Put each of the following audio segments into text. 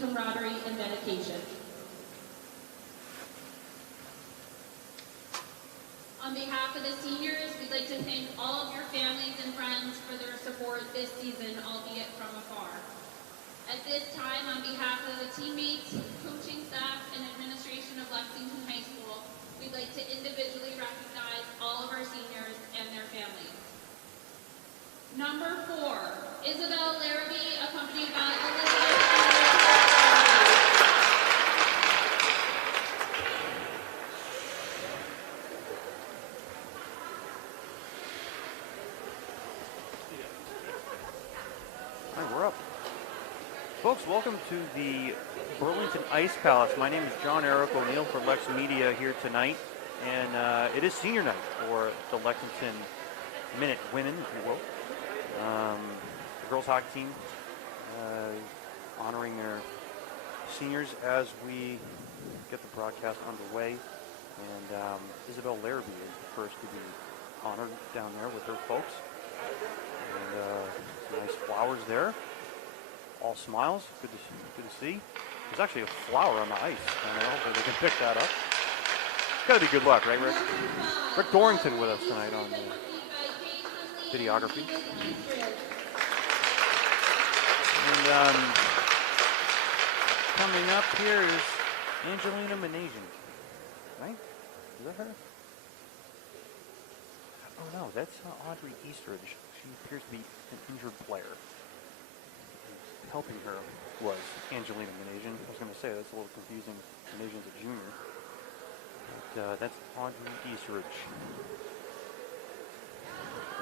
camaraderie, and dedication. On behalf of the seniors, we'd like to thank all of your families and friends for their support this season, albeit from afar. At this time, on behalf of the teammates, coaching staff, and administration of Lexington High School, we'd like to individually recognize all of our seniors and their families. Number 4, Isabel Larrabee, accompanied by Elizabeth. We're up. Folks, welcome to the Burlington Ice Palace. My name is John Eric O'Neill for LexMedia here tonight, and it is senior night for the Lexington Minute Women, if you will. The girls hockey team honoring their seniors as we get the broadcast underway. And Isabel Larrabee is the first to be honored down there with her folks. And nice flowers there. All smiles. Good to see. There's actually a flower on the ice. I hope they can pick that up. It's got to be good luck, right, Rick? Rick Dorrington with us tonight on videography. And coming up here is Angelina Manasian, right? Is that her? Oh no, that's Audrey Eastridge. She appears to be an injured player. Helping her was Angelina Manasian. I was going to say that's a little confusing. Manasian's a junior. But that's Audrey Eastridge.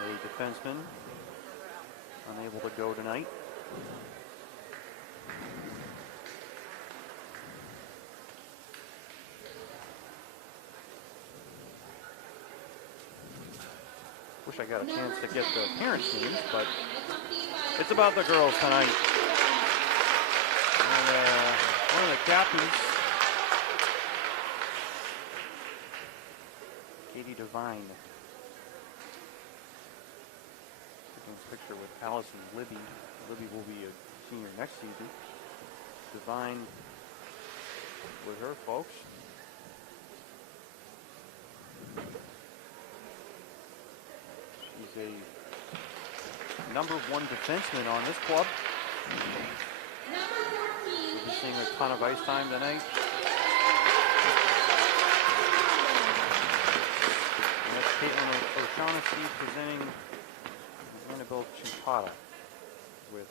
A defenseman unable to go tonight. Wish I got a chance to get the parents' names, but it's about the girls tonight. And one of the captains, Katie Devine, taking this picture with Allison Libby. Libby will be a senior next season. Devine with her folks. She's a number 1 defenseman on this club. We'll be seeing a ton of ice time tonight. And that's Caitlin O'Shaughnessy presenting Annabelle Chimpata with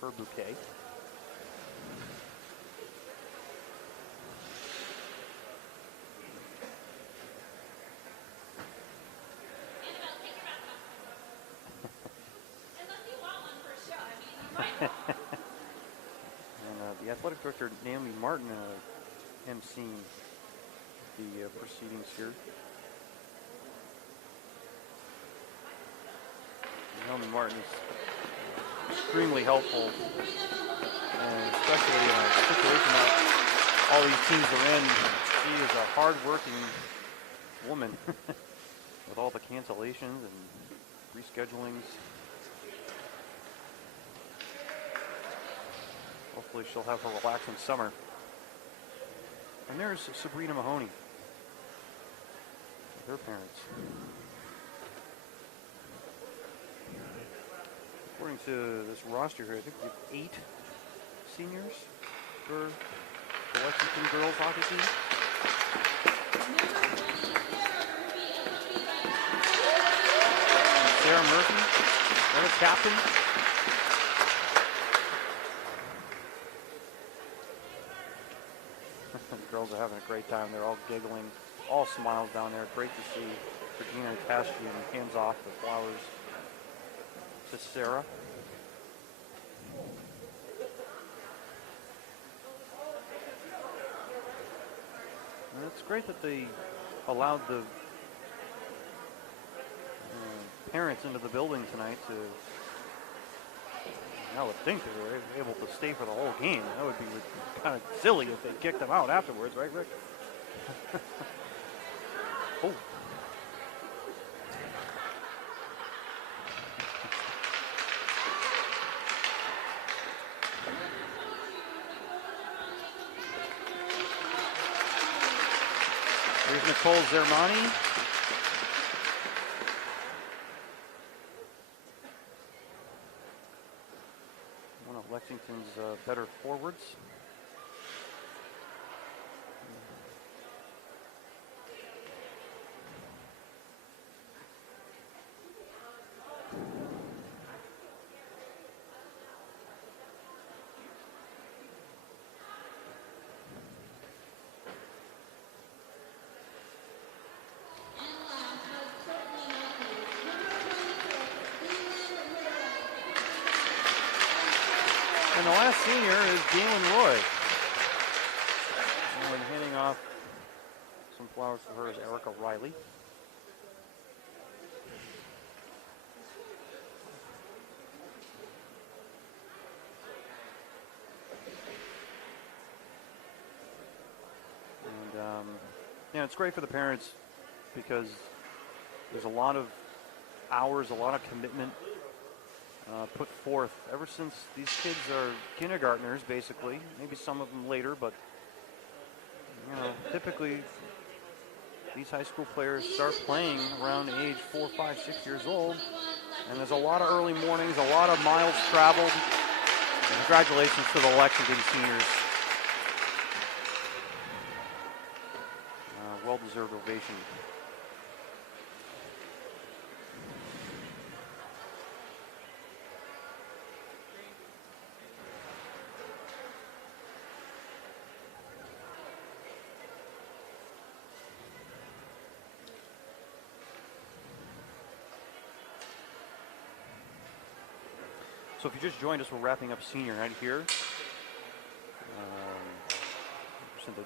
her bouquet. And the athletic director, Naomi Martin, emceeing the proceedings here. Naomi Martin is extremely helpful, and especially in a situation that all these teams are in. She is a hard-working woman with all the cancellations and reschedulings. Hopefully she'll have a relaxing summer. And there's Sabrina Mahoney with her parents. According to this roster here, I think we have 8 seniors for the Lexington girls hockey team. Sarah Murphy, another captain. The girls are having a great time. They're all giggling, all smiles down there. Great to see Regina Tastian hands off the flowers to Sarah. And it's great that they allowed the parents into the building tonight to. I would think they were able to stay for the whole game. That would be kind of silly if they kicked them out afterwards, right, Rick? Oh. Nicole Zermani. One of Lexington's better forwards. And the last senior is Galen Roy. And handing off some flowers to her is Erica Riley. And yeah, it's great for the parents because there's a lot of hours, a lot of commitment put forth ever since these kids are kindergartners, basically. Maybe some of them later, but you know, typically these high school players start playing around age 4, 5, 6 years old, and there's a lot of early mornings, a lot of miles traveled. And congratulations to the Lexington seniors. Well-deserved ovation. So if you just joined us, we're wrapping up senior night here. The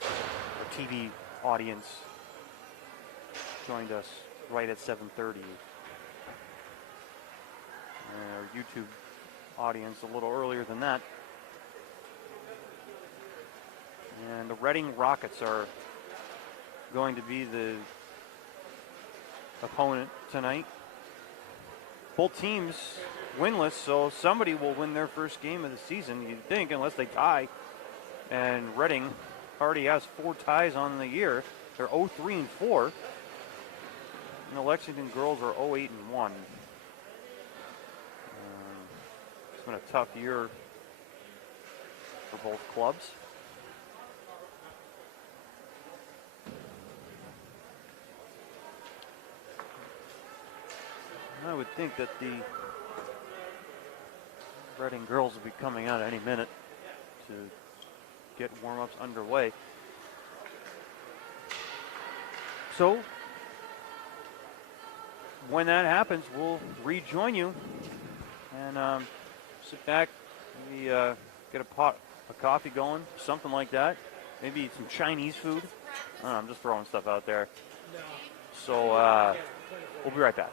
TV audience joined us right at 7:30. Our YouTube audience a little earlier than that. And the Reading Rockets are going to be the opponent tonight. Both teams winless, so somebody will win their first game of the season, you'd think, unless they tie. And Reading already has 4 ties on the year. They're 0-3-4. And the Lexington girls are 0-8-1. It's been a tough year for both clubs. I would think that the Reading girls will be coming out any minute to get warm-ups underway. So, when that happens, we'll rejoin you and sit back, maybe get a pot of coffee going, something like that. Maybe eat some Chinese food. I don't know, I'm just throwing stuff out there. So, we'll be right back.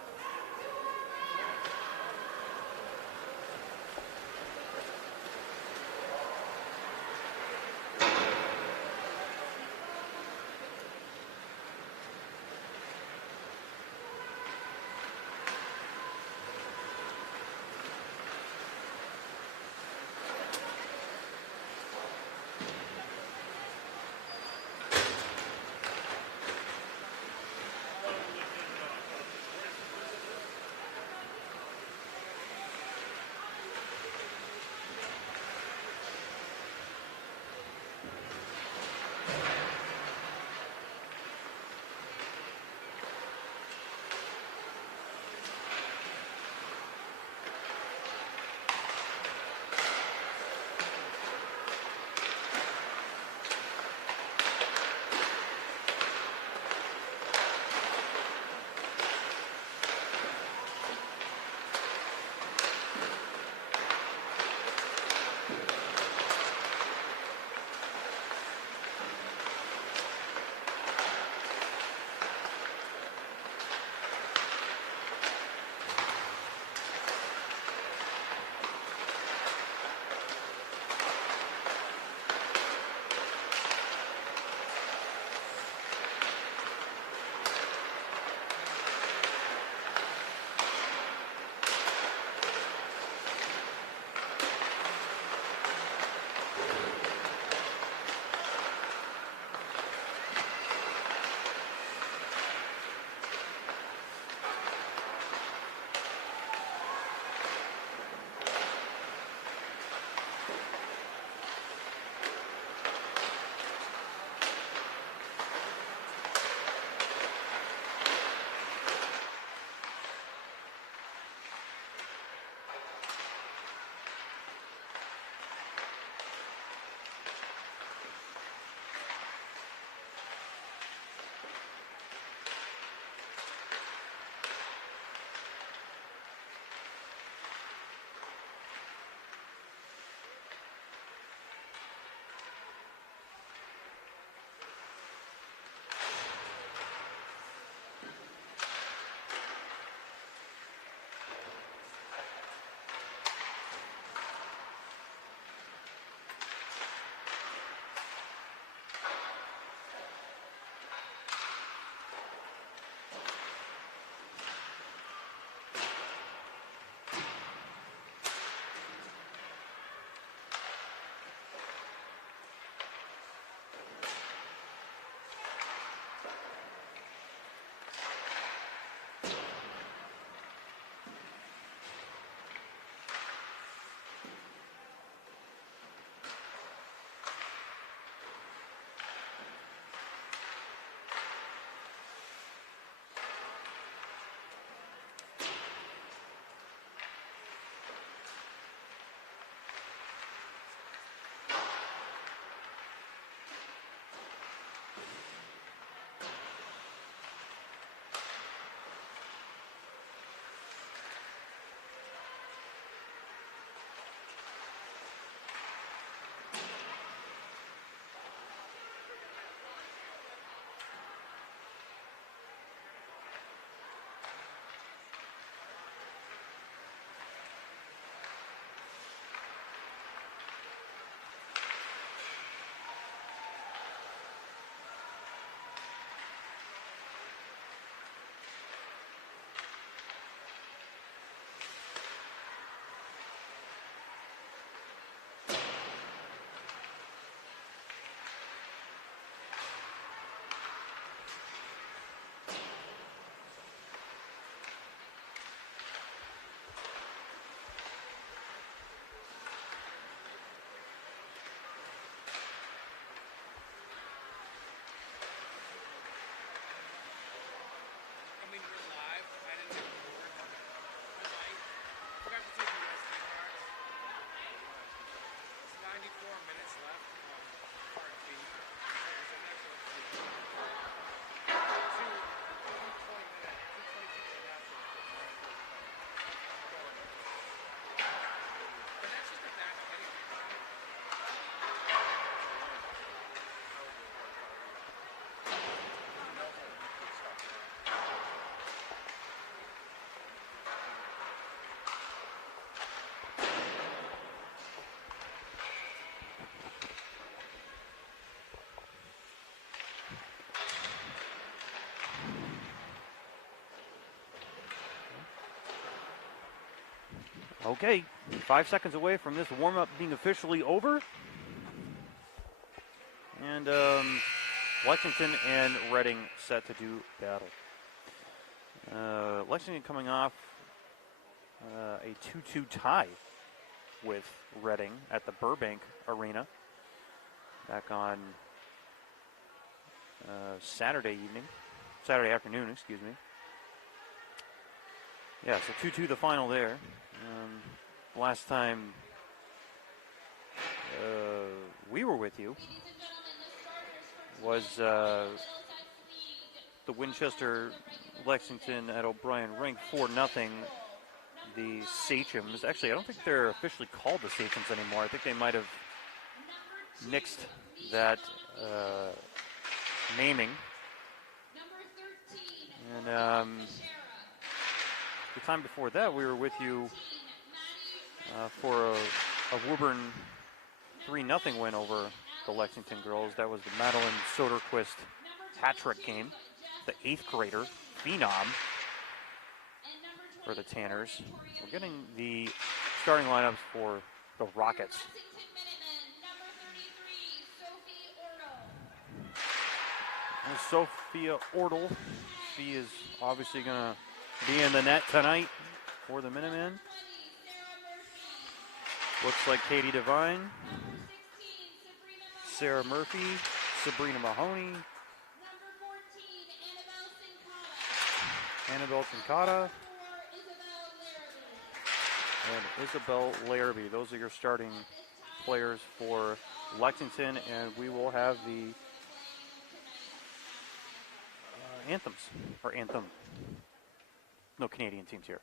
Okay, 5 seconds away from this warm-up being officially over. And Lexington and Reading set to do battle. Lexington coming off a 2-2 tie with Reading at the Burbank Arena back on Saturday afternoon, excuse me. Yeah, so 2-2 the final there. Last time we were with you was the Winchester Lexington at O'Brien Rink 4-0. The Sachems. Actually, I don't think they're officially called the Sachems anymore. I think they might have nixed that naming. And the time before that, we were with you for a Woburn 3-0 win over the Lexington girls. That was the Madeline Soderquist hat-trick game. The 8th grader, phenom, for the Tanners. We're getting the starting lineups for the Rockets. And Sophia Ortle. She is obviously going to be in the net tonight for the Minutemen. Looks like Katie Devine, Sarah Murphy, Sabrina Mahoney, Annabelle Cincata, and Isabel Larrabee. Those are your starting players for Lexington, and we will have the anthems, or anthem. No Canadian teams here.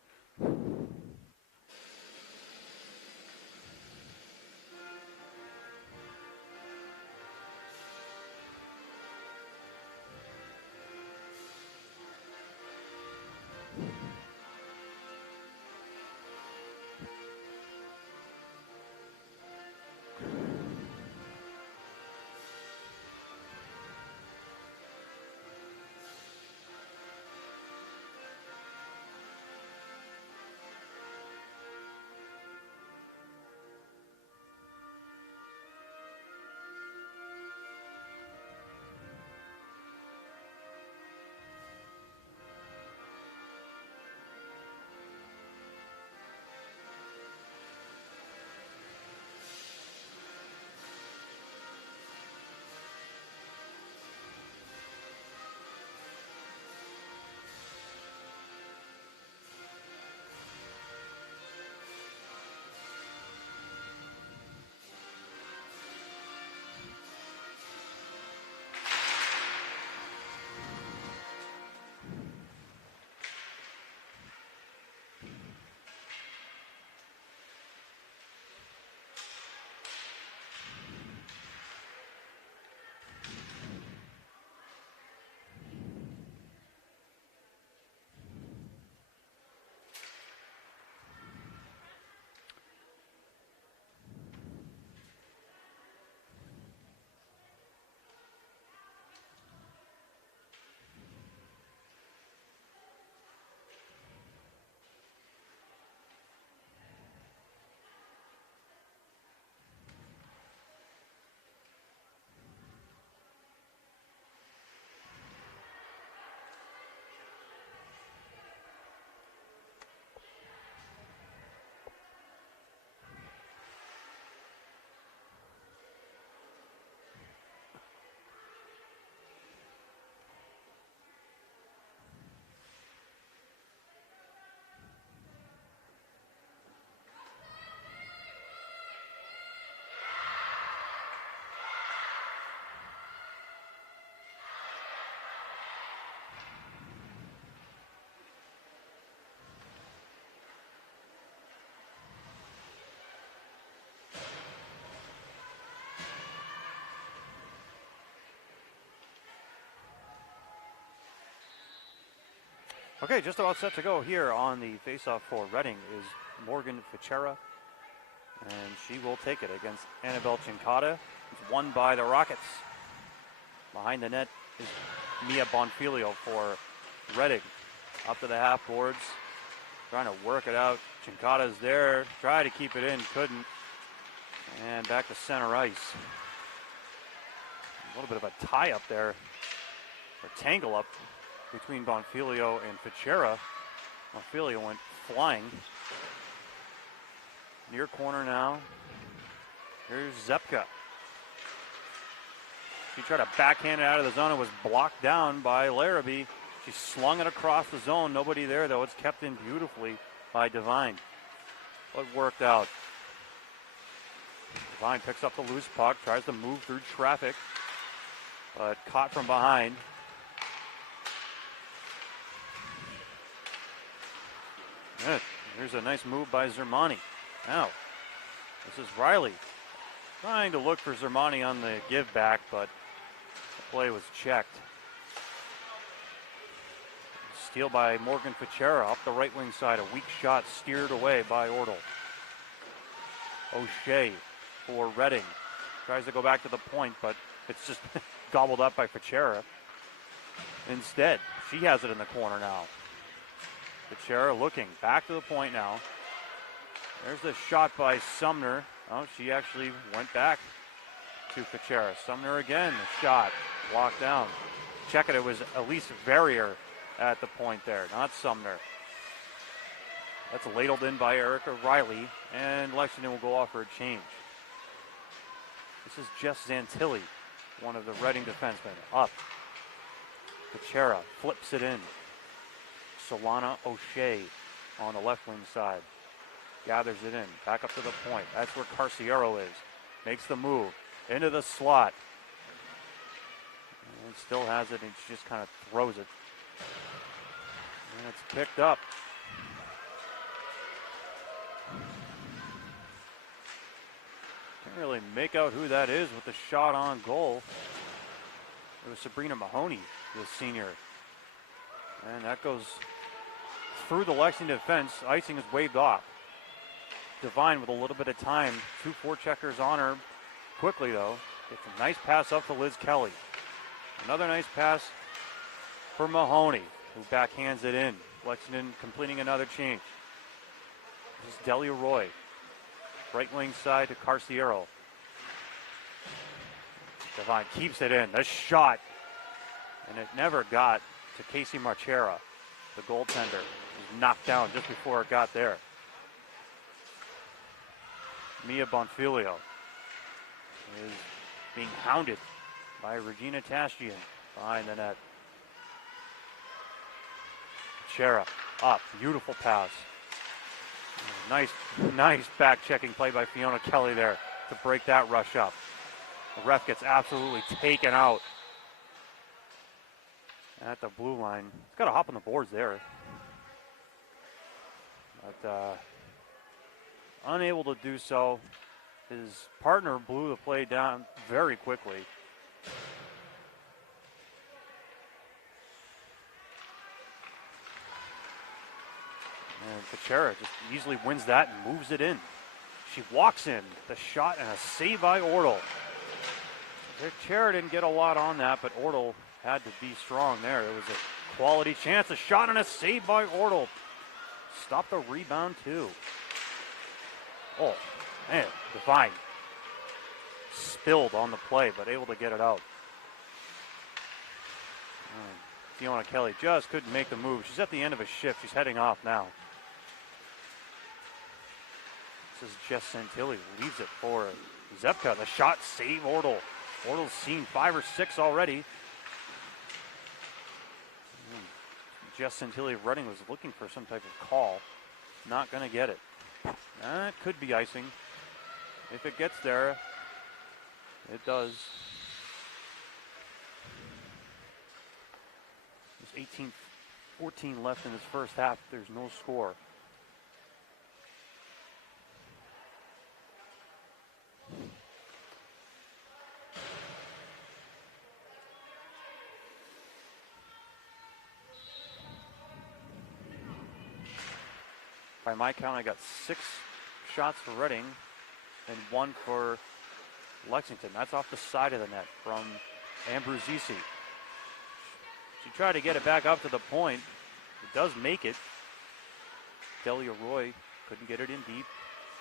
Okay, just about set to go here on the face-off for Reading is Morgan Fichera, and she will take it against Annabelle Cincata. It's won by the Rockets. Behind the net is Mia Bonfilio for Reading. Up to the half boards trying to work it out. Chincata's there, tried to keep it in, couldn't. And back to center ice. A little bit of a tie up there, or tangle up between Bonfilio and Fichera. Bonfilio went flying. Near corner now. Here's Zepka. She tried to backhand it out of the zone and was blocked down by Larrabee. She slung it across the zone. Nobody there, though. It's kept in beautifully by Devine. But worked out. Devine picks up the loose puck, tries to move through traffic, but caught from behind. Good. Here's a nice move by Zermani. Now, this is Riley trying to look for Zermani on the give back, but the play was checked. Steal by Morgan Fichera up the right wing side. A weak shot steered away by Ordle. O'Shea for Redding. Tries to go back to the point, but it's just gobbled up by Fichera. Instead, she has it in the corner now. Fichera looking back to the point now. There's the shot by Sumner. Oh, she actually went back to Fichera. Sumner again, the shot blocked down. Check it, it was Elise Verrier at the point there, not Sumner. That's ladled in by Erica Riley, and Lexington will go off for a change. This is Jess Zantilli, one of the Reading defensemen. Up. Fichera flips it in. Solana O'Shea on the left wing side. Gathers it in. Back up to the point. That's where Carciero is. Makes the move. Into the slot. And still has it, and she just kind of throws it. And it's picked up. Can't really make out who that is with the shot on goal. It was Sabrina Mahoney, the senior. And that goes through the Lexington defense. Icing is waved off. Devine with a little bit of time. 2 forecheckers on her. Quickly, though. Gets a nice pass up to Liz Kelly. Another nice pass for Mahoney, who backhands it in. Lexington completing another change. This is Delia Roy. Right wing side to Carciero. Devine keeps it in. The shot. And it never got to Casey Marchera, the goaltender. It was knocked down just before it got there. Mia Bonfilio is being hounded by Regina Tastian behind the net. Chera up, beautiful pass. Nice back-checking play by Fiona Kelly there to break that rush up. The ref gets absolutely taken out at the blue line. He's got to hop on the boards there. But unable to do so. His partner blew the play down very quickly. And Fichera just easily wins that and moves it in. She walks in, the shot and a save by Ordle. Fichera didn't get a lot on that, but Ordle had to be strong there. It was a quality chance, a shot and a save by Ordle. Stopped the rebound too. Oh, man, Devine spilled on the play, but able to get it out. Fiona Kelly just couldn't make the move. She's at the end of a shift. She's heading off now. This is Jess Santilli. Leaves it for Zepka. The shot, save Ordle. Ordle's seen 5 or 6 already. Jess Santilli of Reading was looking for some type of call. Not going to get it. That could be icing. If it gets there, it does. There's 18-14 left in this first half. There's no score. By my count, I got 6 shots for Reading and 1 for Lexington. That's off the side of the net from Ambrosisi. She tried to get it back up to the point. It does make it. Delia Roy couldn't get it in deep.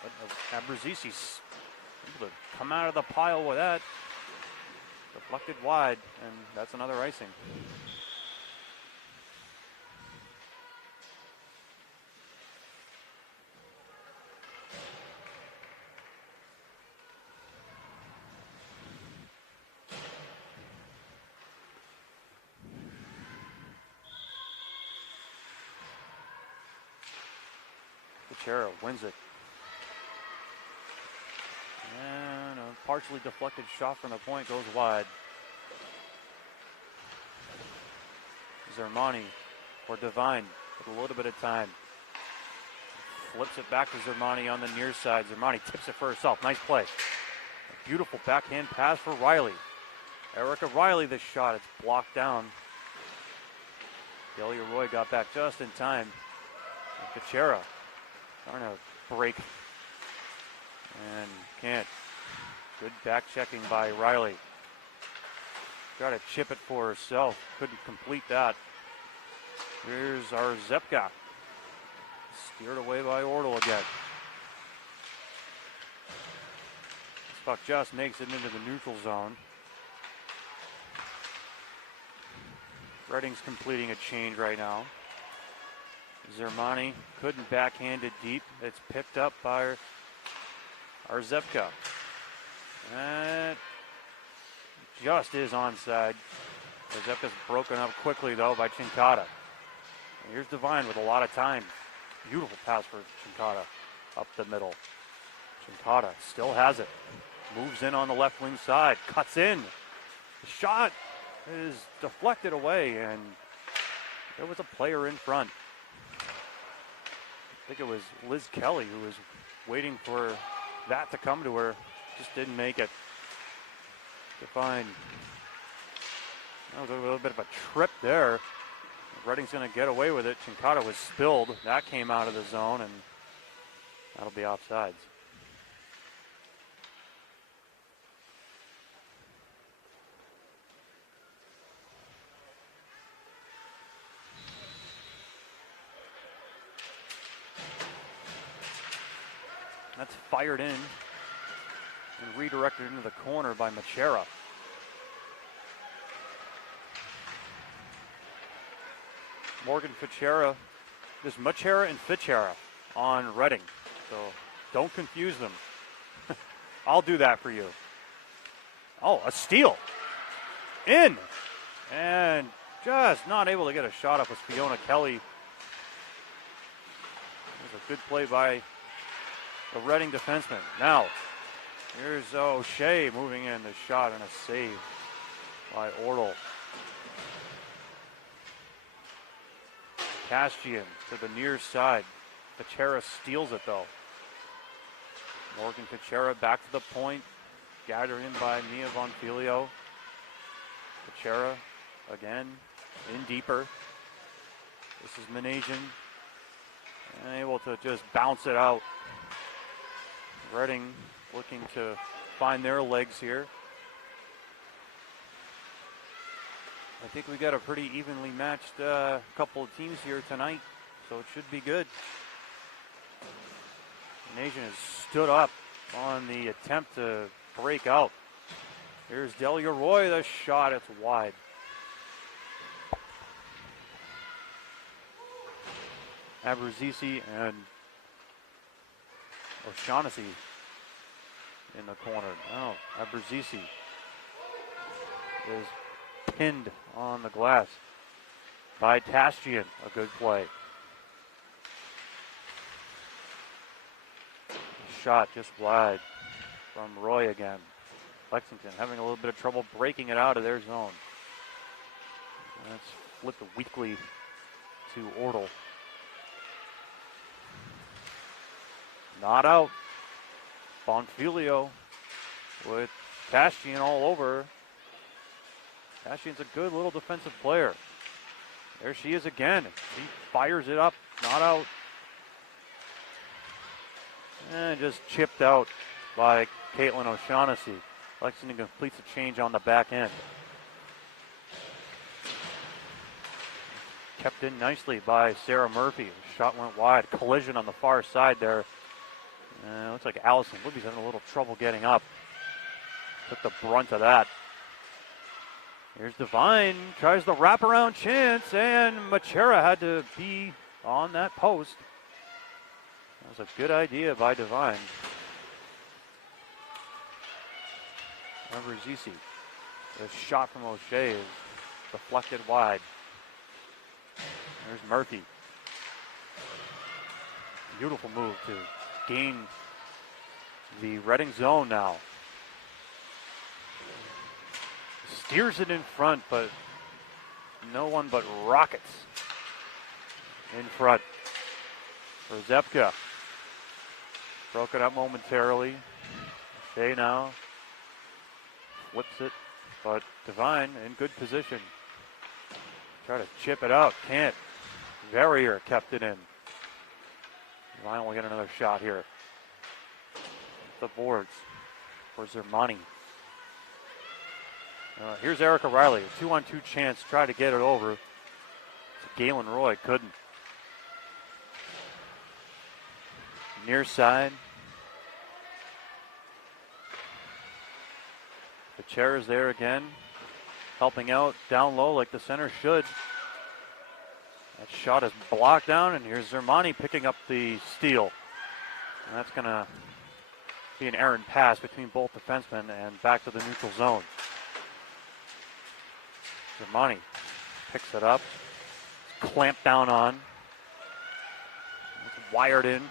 But Abruzzesi's able to come out of the pile with that. Deflected wide, and that's another icing. Fichera wins it. And a partially deflected shot from the point goes wide. Zermani for Devine with a little bit of time. Flips it back to Zermani on the near side. Zermani tips it for herself. Nice play. A beautiful backhand pass for Riley. Erica Riley, this shot. It's blocked down. Delia Roy got back just in time. Fichera trying to break. And can't. Good back checking by Riley. Got to chip it for herself. Couldn't complete that. Here's our Zepka. Steered away by Ortel again. This puck just makes it into the neutral zone. Redding's completing a change right now. Zermani couldn't backhand it deep. It's picked up by our Zepka. That just is onside. Zepka's broken up quickly though by Chinkata. And here's Devine with a lot of time. Beautiful pass for Chinkata up the middle. Chinkata still has it. Moves in on the left wing side. Cuts in. The shot is deflected away, and there was a player in front. I think it was Liz Kelly who was waiting for that to come to her. Just didn't make it. Devine. That was a little bit of a trip there. Redding's going to get away with it. Chinkata was spilled. That came out of the zone, and that'll be offsides. That's fired in and redirected into the corner by Machera. Morgan Fichera. There's Machera and Fichera on Redding, so don't confuse them. I'll do that for you. Oh, a steal. In. And just not able to get a shot up was Fiona Kelly. It was a good play by the Redding defenseman. Now, here's O'Shea moving in the shot and a save by Ortel. Castian to the near side. Fichera steals it though. Morgan Fichera back to the point. Gathered in by Mia Bonfilio. Fichera again in deeper. This is Manasian. And able to just bounce it out. Redding looking to find their legs here. I think we got a pretty evenly matched couple of teams here tonight, so it should be good. Nation has stood up on the attempt to break out. Here's Delia Roy, the shot, it's wide. Abruzzesi and O'Shaughnessy in the corner. Now Abruzzesi is pinned on the glass by Tastian. A good play. Shot just wide from Roy again. Lexington having a little bit of trouble breaking it out of their zone. Let's flip it weakly to Ortel. Not out. Bonfilio with Tastian all over. Tastian's a good little defensive player. There she is again. She fires it up. Not out. And just chipped out by Caitlin O'Shaughnessy. Lexington completes a change on the back end. Kept in nicely by Sarah Murphy. Shot went wide. Collision on the far side there. Looks like Allison Libby's having a little trouble getting up. Took the brunt of that. Here's Devine. Tries the wraparound chance, and Machera had to be on that post. That was a good idea by Devine. Ambrosisi. The shot from O'Shea is deflected wide. There's Murphy. Beautiful move to gain the Reading zone now. Steers it in front, but no one but rockets in front. Rozepka. Broken up momentarily. Shea now flips it, but Devine in good position. Try to chip it out, can't. Verrier kept it in. Devine will get another shot here. The boards for Zermani. Here's Erica Riley, a 2-on-2 chance, try to get it over. Galen Roy couldn't. Near side. The chair is there again, helping out down low like the center should. That shot is blocked down, and here's Zermani picking up the steal. And that's going to be an errant pass between both defensemen and back to the neutral zone. Zermani picks it up, clamped down on. It's wired in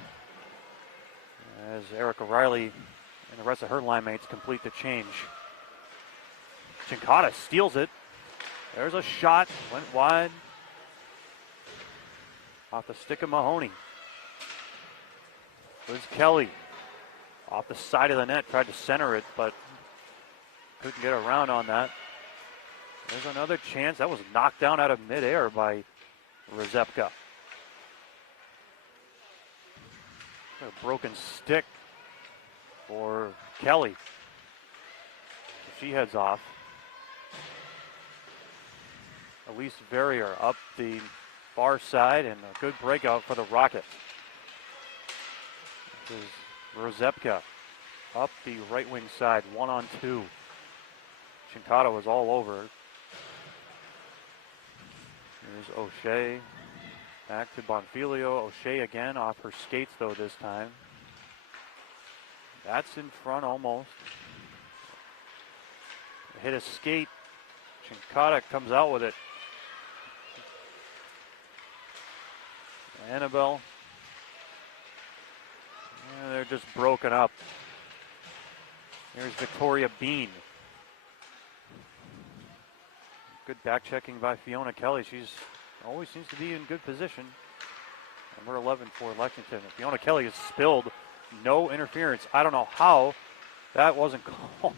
as Erica Riley and the rest of her line mates complete the change. Chinkata steals it. There's a shot, went wide. Off the stick of Mahoney. Liz Kelly off the side of the net, tried to center it, but couldn't get around on that. There's another chance. That was knocked down out of midair by Rozepka. A broken stick for Kelly. She heads off. Elise Verrier up the far side, and a good breakout for the Rockets. This is Rozepka up the right wing side, 1-on-2. Chinkata was all over. Here's O'Shea. Back to Bonfilio. O'Shea again off her skates though this time. That's in front almost. Hit a skate. Chinkata comes out with it. Annabelle. And they're just broken up. Here's Victoria Bean. Good back checking by Fiona Kelly. She's always seems to be in good position. Number 11 for Lexington. Fiona Kelly is spilled. No interference. I don't know how that wasn't called.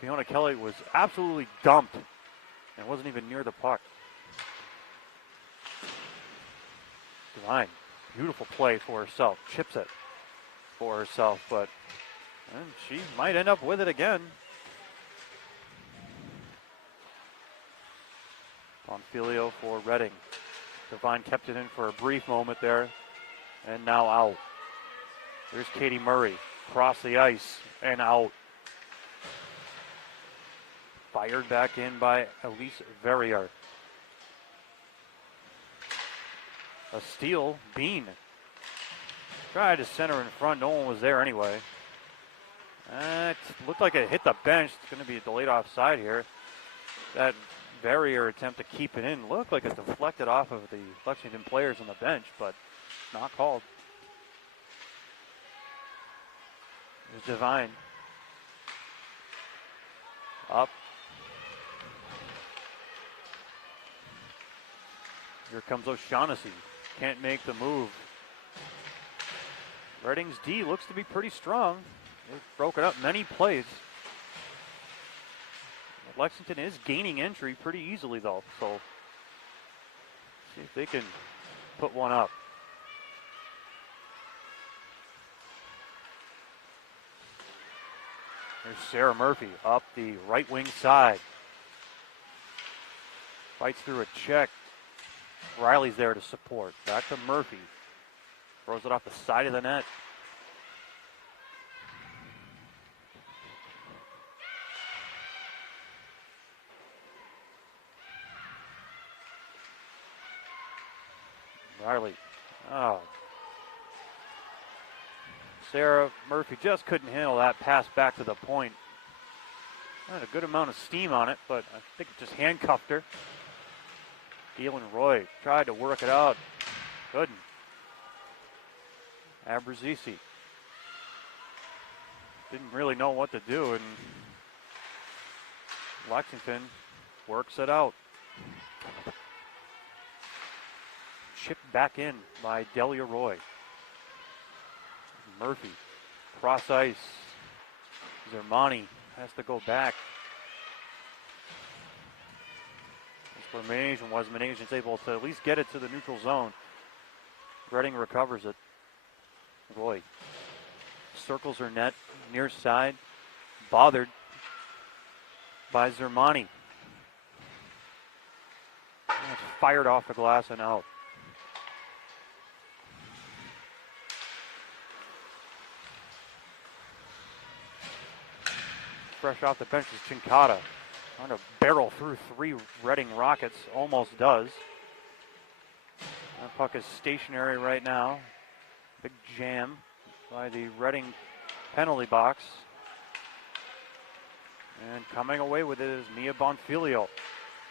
Fiona Kelly was absolutely dumped and wasn't even near the puck. Devine, beautiful play for herself. Chips it for herself, but she might end up with it again. Bonfilio for Reading. Devine kept it in for a brief moment there, and now out. There's Katie Murray, across the ice and out. Fired back in by Elise Verrier. A steal, Bean. Tried to center in front, no one was there anyway. It looked like it hit the bench. It's going to be a delayed offside here. That Verrier attempt to keep it in looked like it deflected off of the Lexington players on the bench, but not called. There's Devine. Up. Here comes O'Shaughnessy. Can't make the move. Reading's D looks to be pretty strong. They've broken up many plays. Lexington is gaining entry pretty easily, though, so see if they can put one up. There's Sarah Murphy up the right wing side. Fights through a check. Riley's there to support. Back to Murphy. Throws it off the side of the net. Riley. Oh. Sarah Murphy just couldn't handle that pass back to the point. Had a good amount of steam on it, but I think it just handcuffed her. Galen Roy tried to work it out. Couldn't. Abruzzese didn't really know what to do, and Lexington works it out. Chipped back in by Delia Roy. Murphy, cross ice. Zermani has to go back. That's where Manasian was. Manasian's able to at least get it to the neutral zone. Reading recovers it. Roy circles her net, near side. Bothered by Zermani. It's fired off the glass and out. Fresh off the bench is Chinkata. Trying to barrel through 3 Reading Rockets. Almost does. That puck is stationary right now. Big jam by the Reading penalty box. And coming away with it is Mia Bonfilio.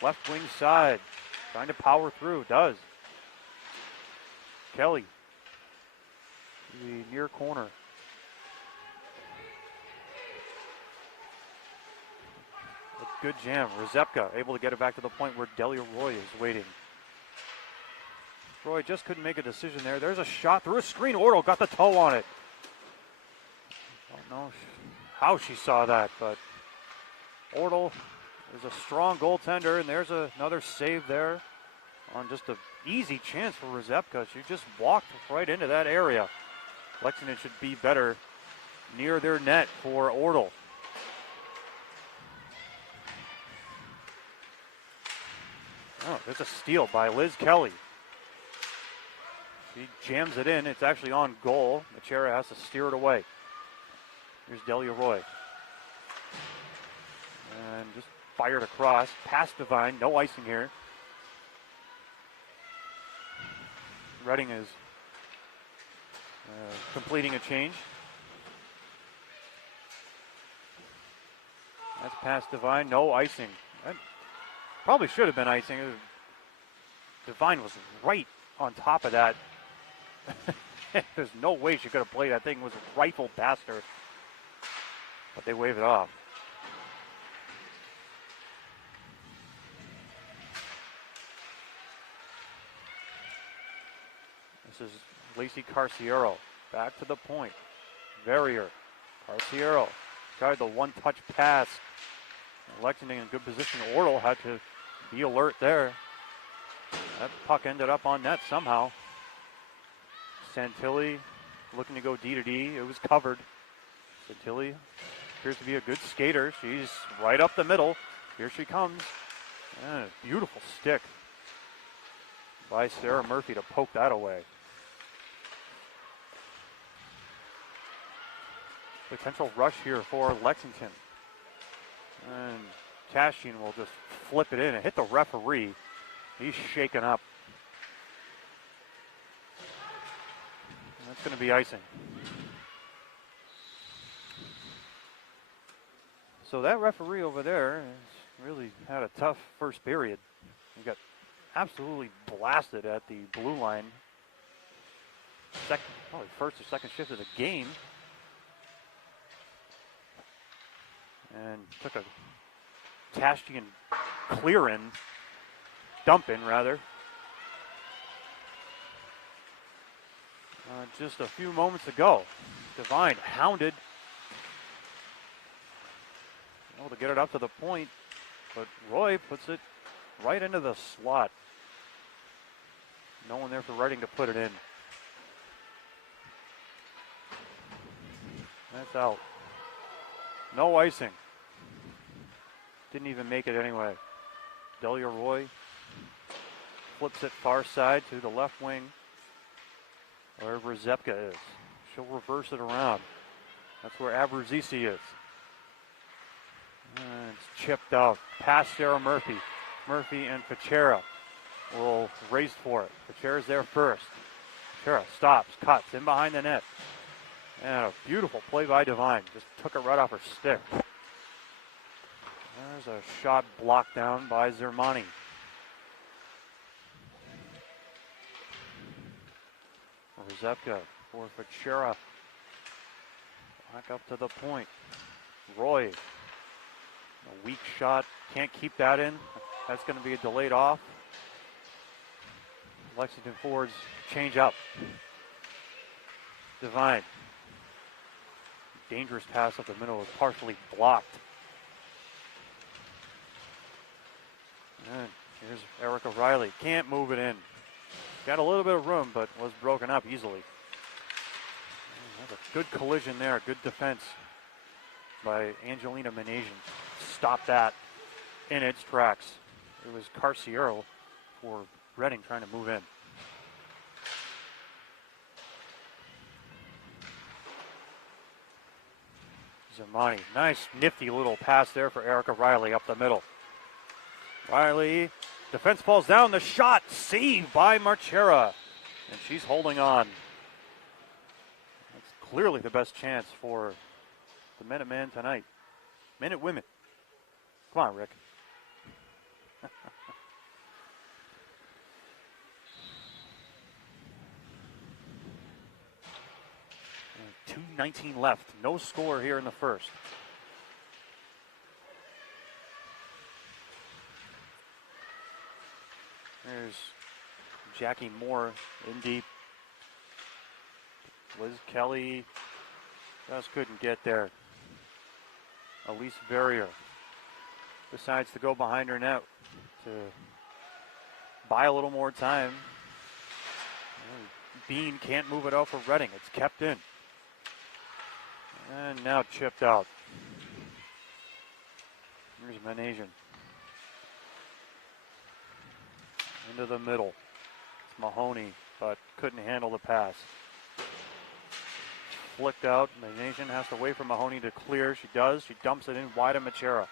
Left wing side. Trying to power through. Does. Kelly. The near corner. A good jam. Rezepka able to get it back to the point where Delia Roy is waiting. Roy just couldn't make a decision there. There's a shot through a screen. Ortle got the toe on it. Don't know how she saw that, but Ortle is a strong goaltender, and there's another save there on just an easy chance for Rezepka. She just walked right into that area. Lexington should be better near their net for Ortle. Oh, there's a steal by Liz Kelly. She jams it in. It's actually on goal. Machera has to steer it away. Here's Delia Roy. And just fired across. Past Devine. No icing here. Reading is completing a change. That's past Devine. No icing. That probably should have been icing. Devine was right on top of that. There's no way she could have played. That thing was rifled past her. But they wave it off. This is Lacey Carciero. Back to the point. Verrier. Carciero tried the one-touch pass. Lexington in good position. Ortle had to be alert there. That puck ended up on net somehow. Santilli looking to go D to D. It was covered. Santilli appears to be a good skater. She's right up the middle. Here she comes. And a beautiful stick by Sarah Murphy to poke that away. Potential rush here for Lexington. And Cashin will just flip it in and hit the referee. He's shaken up. That's going to be icing. So that referee over there has really had a tough first period. He got absolutely blasted at the blue line. Probably first or second shift of the game. And took a Tashtian clear in, dump in rather. Just a few moments ago, Devine hounded. Able to get it up to the point, but Roy puts it right into the slot. No one there for Reading to put it in. That's out. No icing. Didn't even make it anyway. Delia Roy flips it far side to the left wing, wherever Zepka is. She'll reverse it around. That's where Abruzzese is. And it's chipped out. Past Sarah Murphy. Murphy and Pachera will race for it. Pachera's there first. Pachera stops, cuts in behind the net. And a beautiful play by Devine. Just took it right off her stick. There's a shot blocked down by Zermani. Rzepka for Pachera. Back up to the point. Roy. A weak shot. Can't keep that in. That's going to be a delayed off. Lexington forwards change up. Devine. Dangerous pass up the middle was partially blocked. And here's Erica Riley. Can't move it in. Got a little bit of room, but was broken up easily. That's a good collision there. Good defense by Angelina Manasian. Stop that in its tracks. It was Carciero for Reading trying to move in. Zermani. Nice, nifty little pass there for Erica Riley up the middle. Riley, defense falls down. The shot saved by Marchera. And she's holding on. That's clearly the best chance for the Minutemen tonight. Minutewomen. Come on, Rick. 2:19 left. No score here in the first. There's Jackie Moore in deep. Liz Kelly just couldn't get there. Elise Verrier decides to go behind her net to buy a little more time. Bean can't move it out for Reading. It's kept in. And now chipped out. Here's Manasian. Into the middle. It's Mahoney, but couldn't handle the pass. Flicked out. Manasian has to wait for Mahoney to clear. She does. She dumps it in wide of Machera.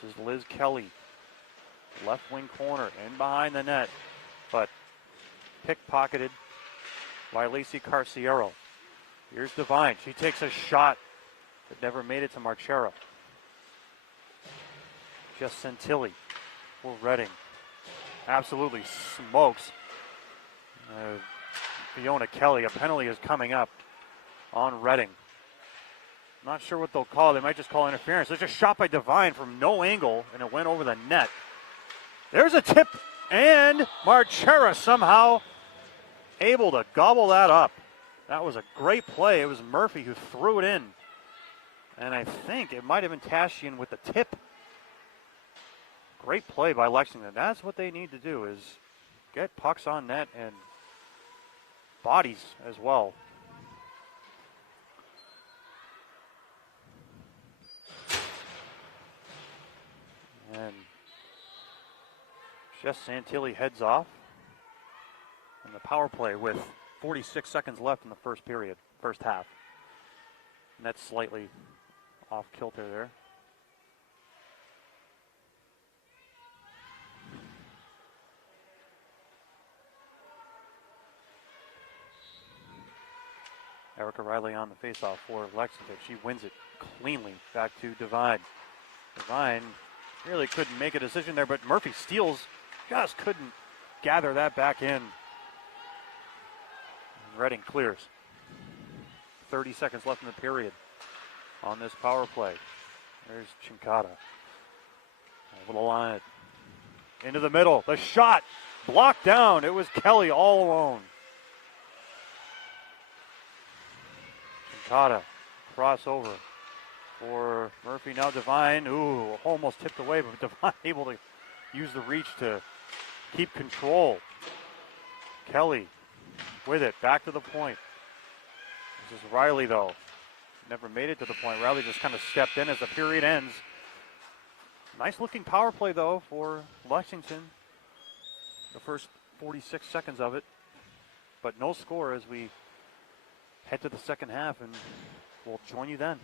This is Liz Kelly. Left wing corner, in behind the net, but pickpocketed by Lacey Carciero. Here's Devine. She takes a shot that never made it to Marchera. Just Santilli for Reading. Absolutely smokes Fiona Kelly. A penalty is coming up on Reading. Not sure what they'll call. They might just call interference. There's a shot by Devine from no angle, and it went over the net. There's a tip, and Marchera somehow able to gobble that up. That was a great play. It was Murphy who threw it in. And I think it might have been Tashian with the tip. Great play by Lexington. That's what they need to do, is get pucks on net and bodies as well. And Jess Santilli heads off in the power play with 46 seconds left in the first period, first half. And that's slightly off kilter there. Erica Riley on the faceoff for Lexington. She wins it cleanly back to Devine. Devine really couldn't make a decision there, but Murphy steals. Just couldn't gather that back in. And Reading clears. 30 seconds left in the period on this power play. There's Chincata. Over the line. Into the middle. The shot blocked down. It was Kelly all alone. Chincata. Crossover for Murphy. Now Devine. Ooh, almost tipped away, but Devine able to use the reach to keep control. Kelly with it, back to the point. This is Riley though. never made it to the point. Riley just kind of stepped in as the period ends. Nice looking power play, though, for Lexington. The first 46 seconds of it. But no score as we head to the second half, and we'll join you then.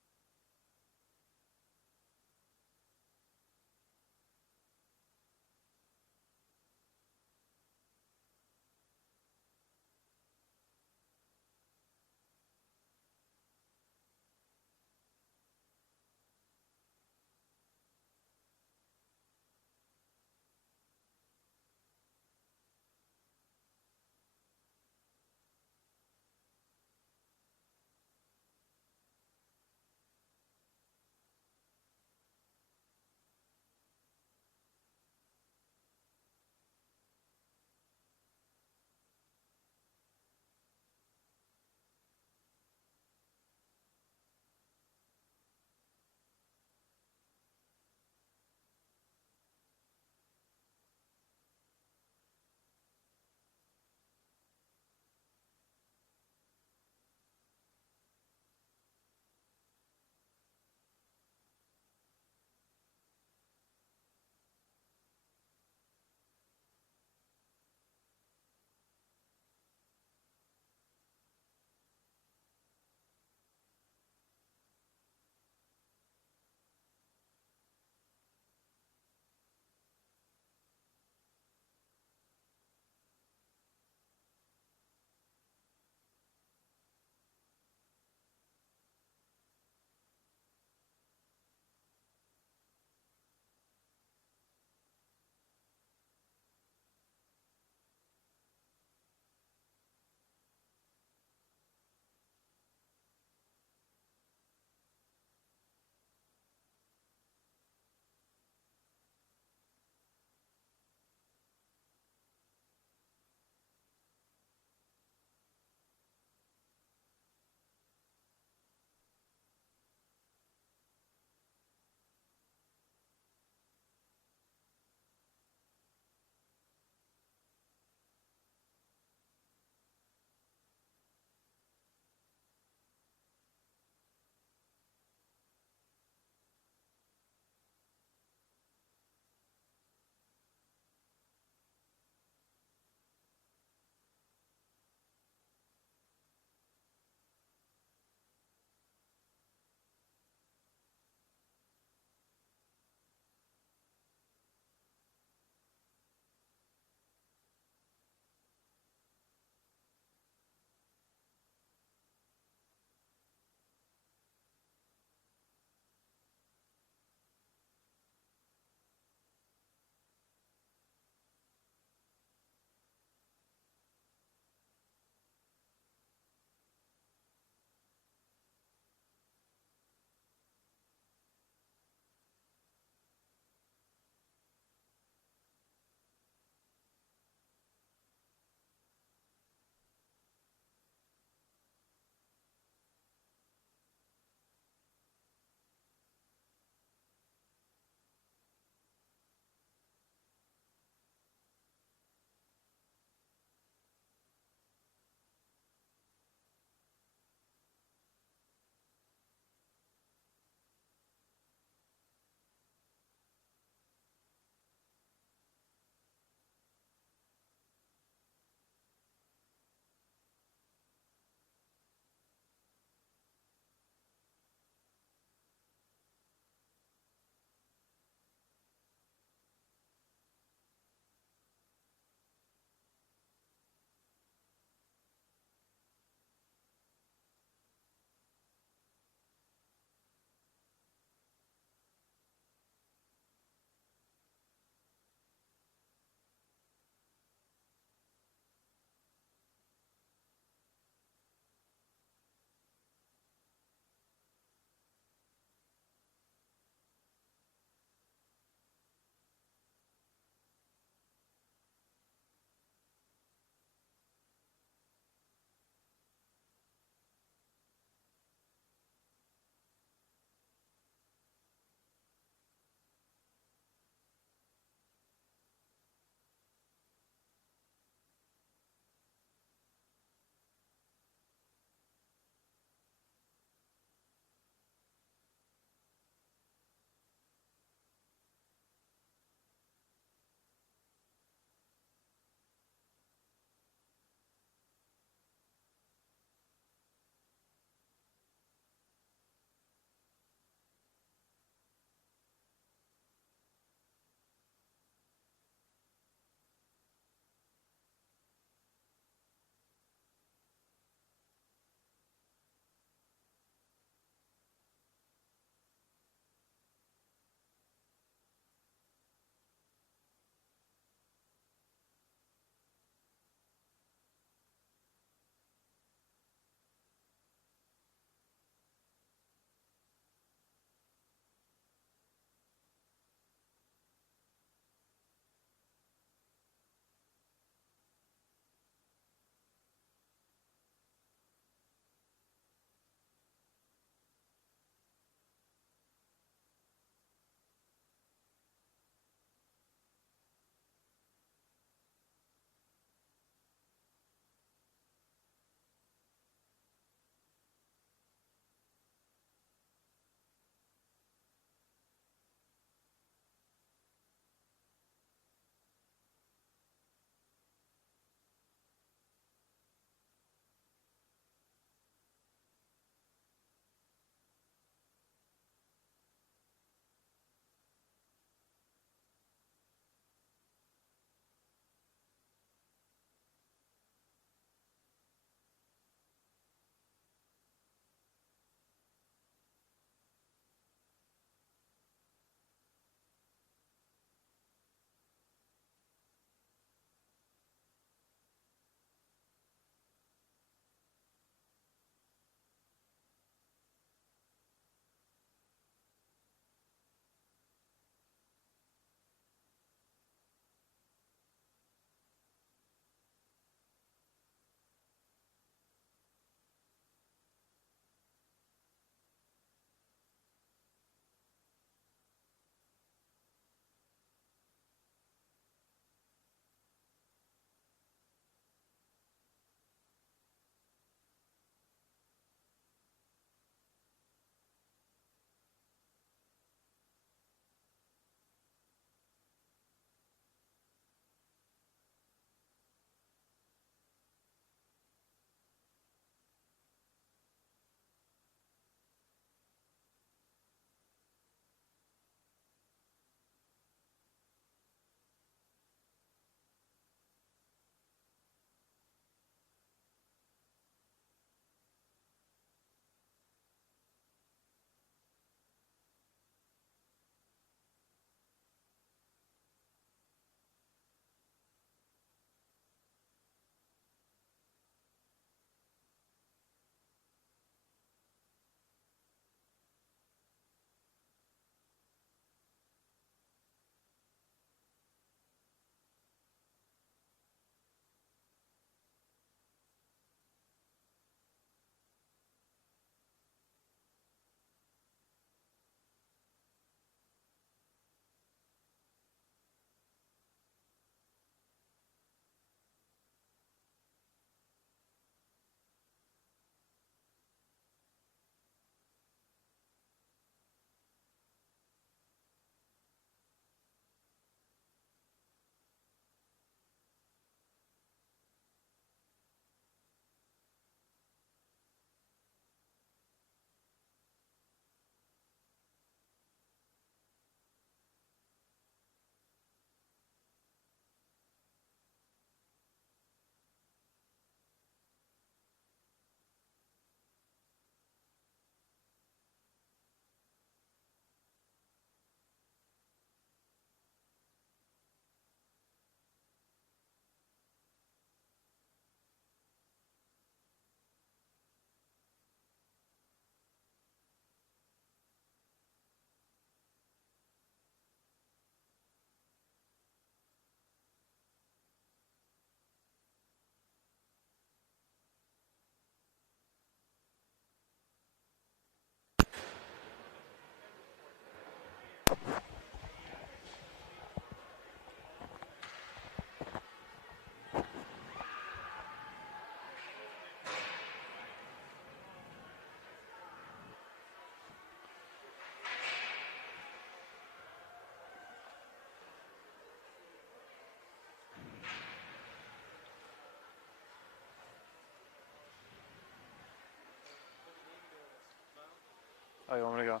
Oh, you want me to go?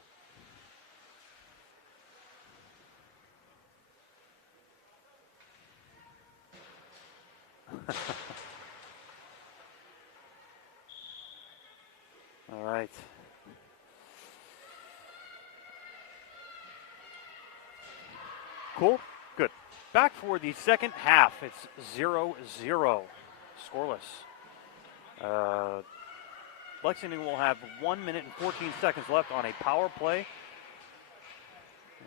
All right. Cool. Good. Back for the second half. It's 0-0. Scoreless. Lexington will have 1 minute and 14 seconds left on a power play.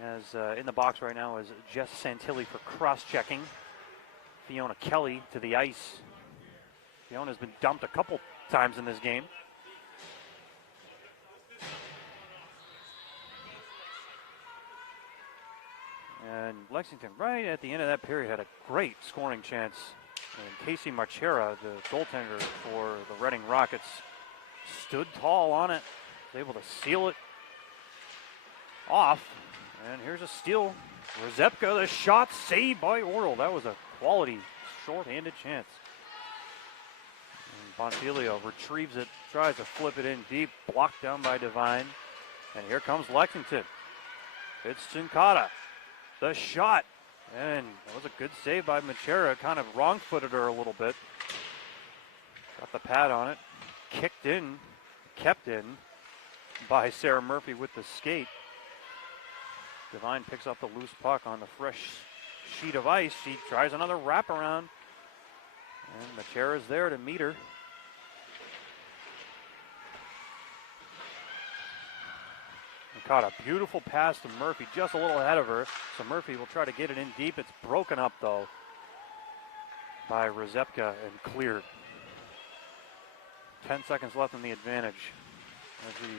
As in the box right now is Jess Santilli for cross-checking. Fiona Kelly to the ice. Fiona's been dumped a couple times in this game. And Lexington, right at the end of that period, had a great scoring chance. And Casey Marchera, the goaltender for the Reading Rockets, stood tall on it, was able to seal it off. And here's a steal. Rzepka, the shot saved by Orl. That was a quality short-handed chance. And Bonfilio retrieves it, tries to flip it in deep, blocked down by Devine. And here comes Lexington. It's Cincata. The shot. And that was a good save by Machera. Kind of wrong-footed her a little bit. Got the pad on it. Kicked in, kept in by Sarah Murphy with the skate. Devine picks up the loose puck on the fresh sheet of ice. She tries another wraparound. And Machera's there to meet her. And caught a beautiful pass to Murphy, just a little ahead of her. So Murphy will try to get it in deep. It's broken up, though, by Rzepka and cleared. 10 seconds left in the advantage as we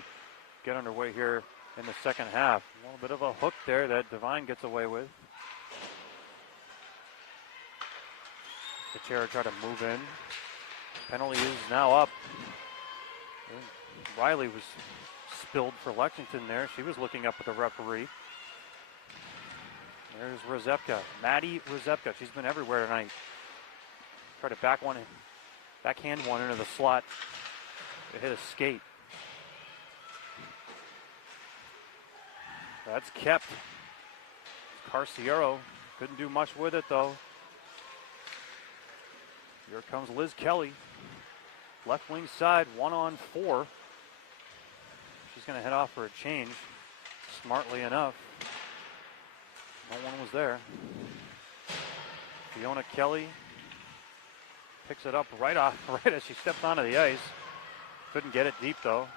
get underway here in the second half. A little bit of a hook there that Devine gets away with. Machera tried to move in. Penalty is now up. Riley was spilled for Lexington there. She was looking up at the referee. There's Rzepka. Maddie Rzepka. She's been everywhere tonight. Tried to backhand one into the slot. It hit a skate. That's kept. Carciero couldn't do much with it, though. Here comes Liz Kelly. Left wing side, 1-on-4. She's going to head off for a change. Smartly enough. No one was there. Fiona Kelly picks it up right as she steps onto the ice. Couldn't get it deep, though.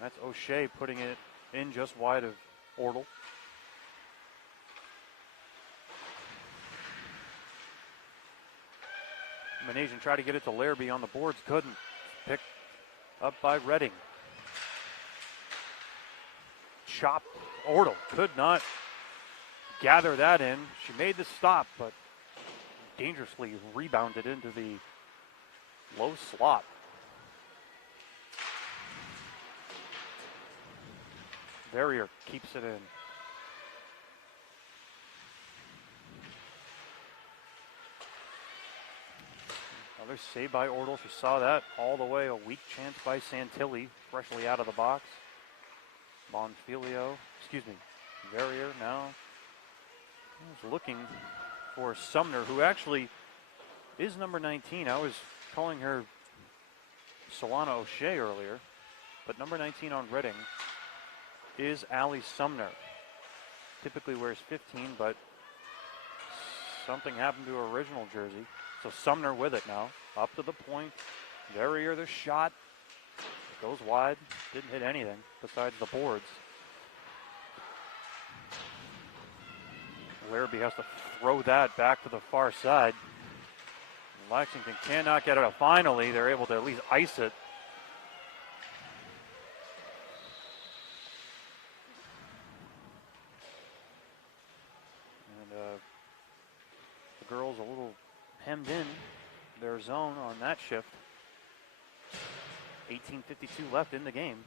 That's O'Shea putting it in just wide of Ortle. Manasian tried to get it to Larrabee on the boards, couldn't. Picked up by Reading. Chopped. Ortle could not gather that in. She made the stop, but dangerously rebounded into the low slot. Verrier keeps it in. Another save by Ortle. She saw that all the way. A weak chance by Santilli, freshly out of the box. Verrier now is looking for Sumner, who actually is number 19. I was calling her Solana O'Shea earlier, but number 19 on Reading is Allie Sumner. Typically wears 15, but something happened to her original jersey. So Sumner with it now, up to the point. Verrier the shot, goes wide, didn't hit anything besides the boards. Larrabee has to throw that back to the far side. Lexington cannot get it up. Finally, they're able to at least ice it. hemmed in their zone on that shift. 18:52 left in the game.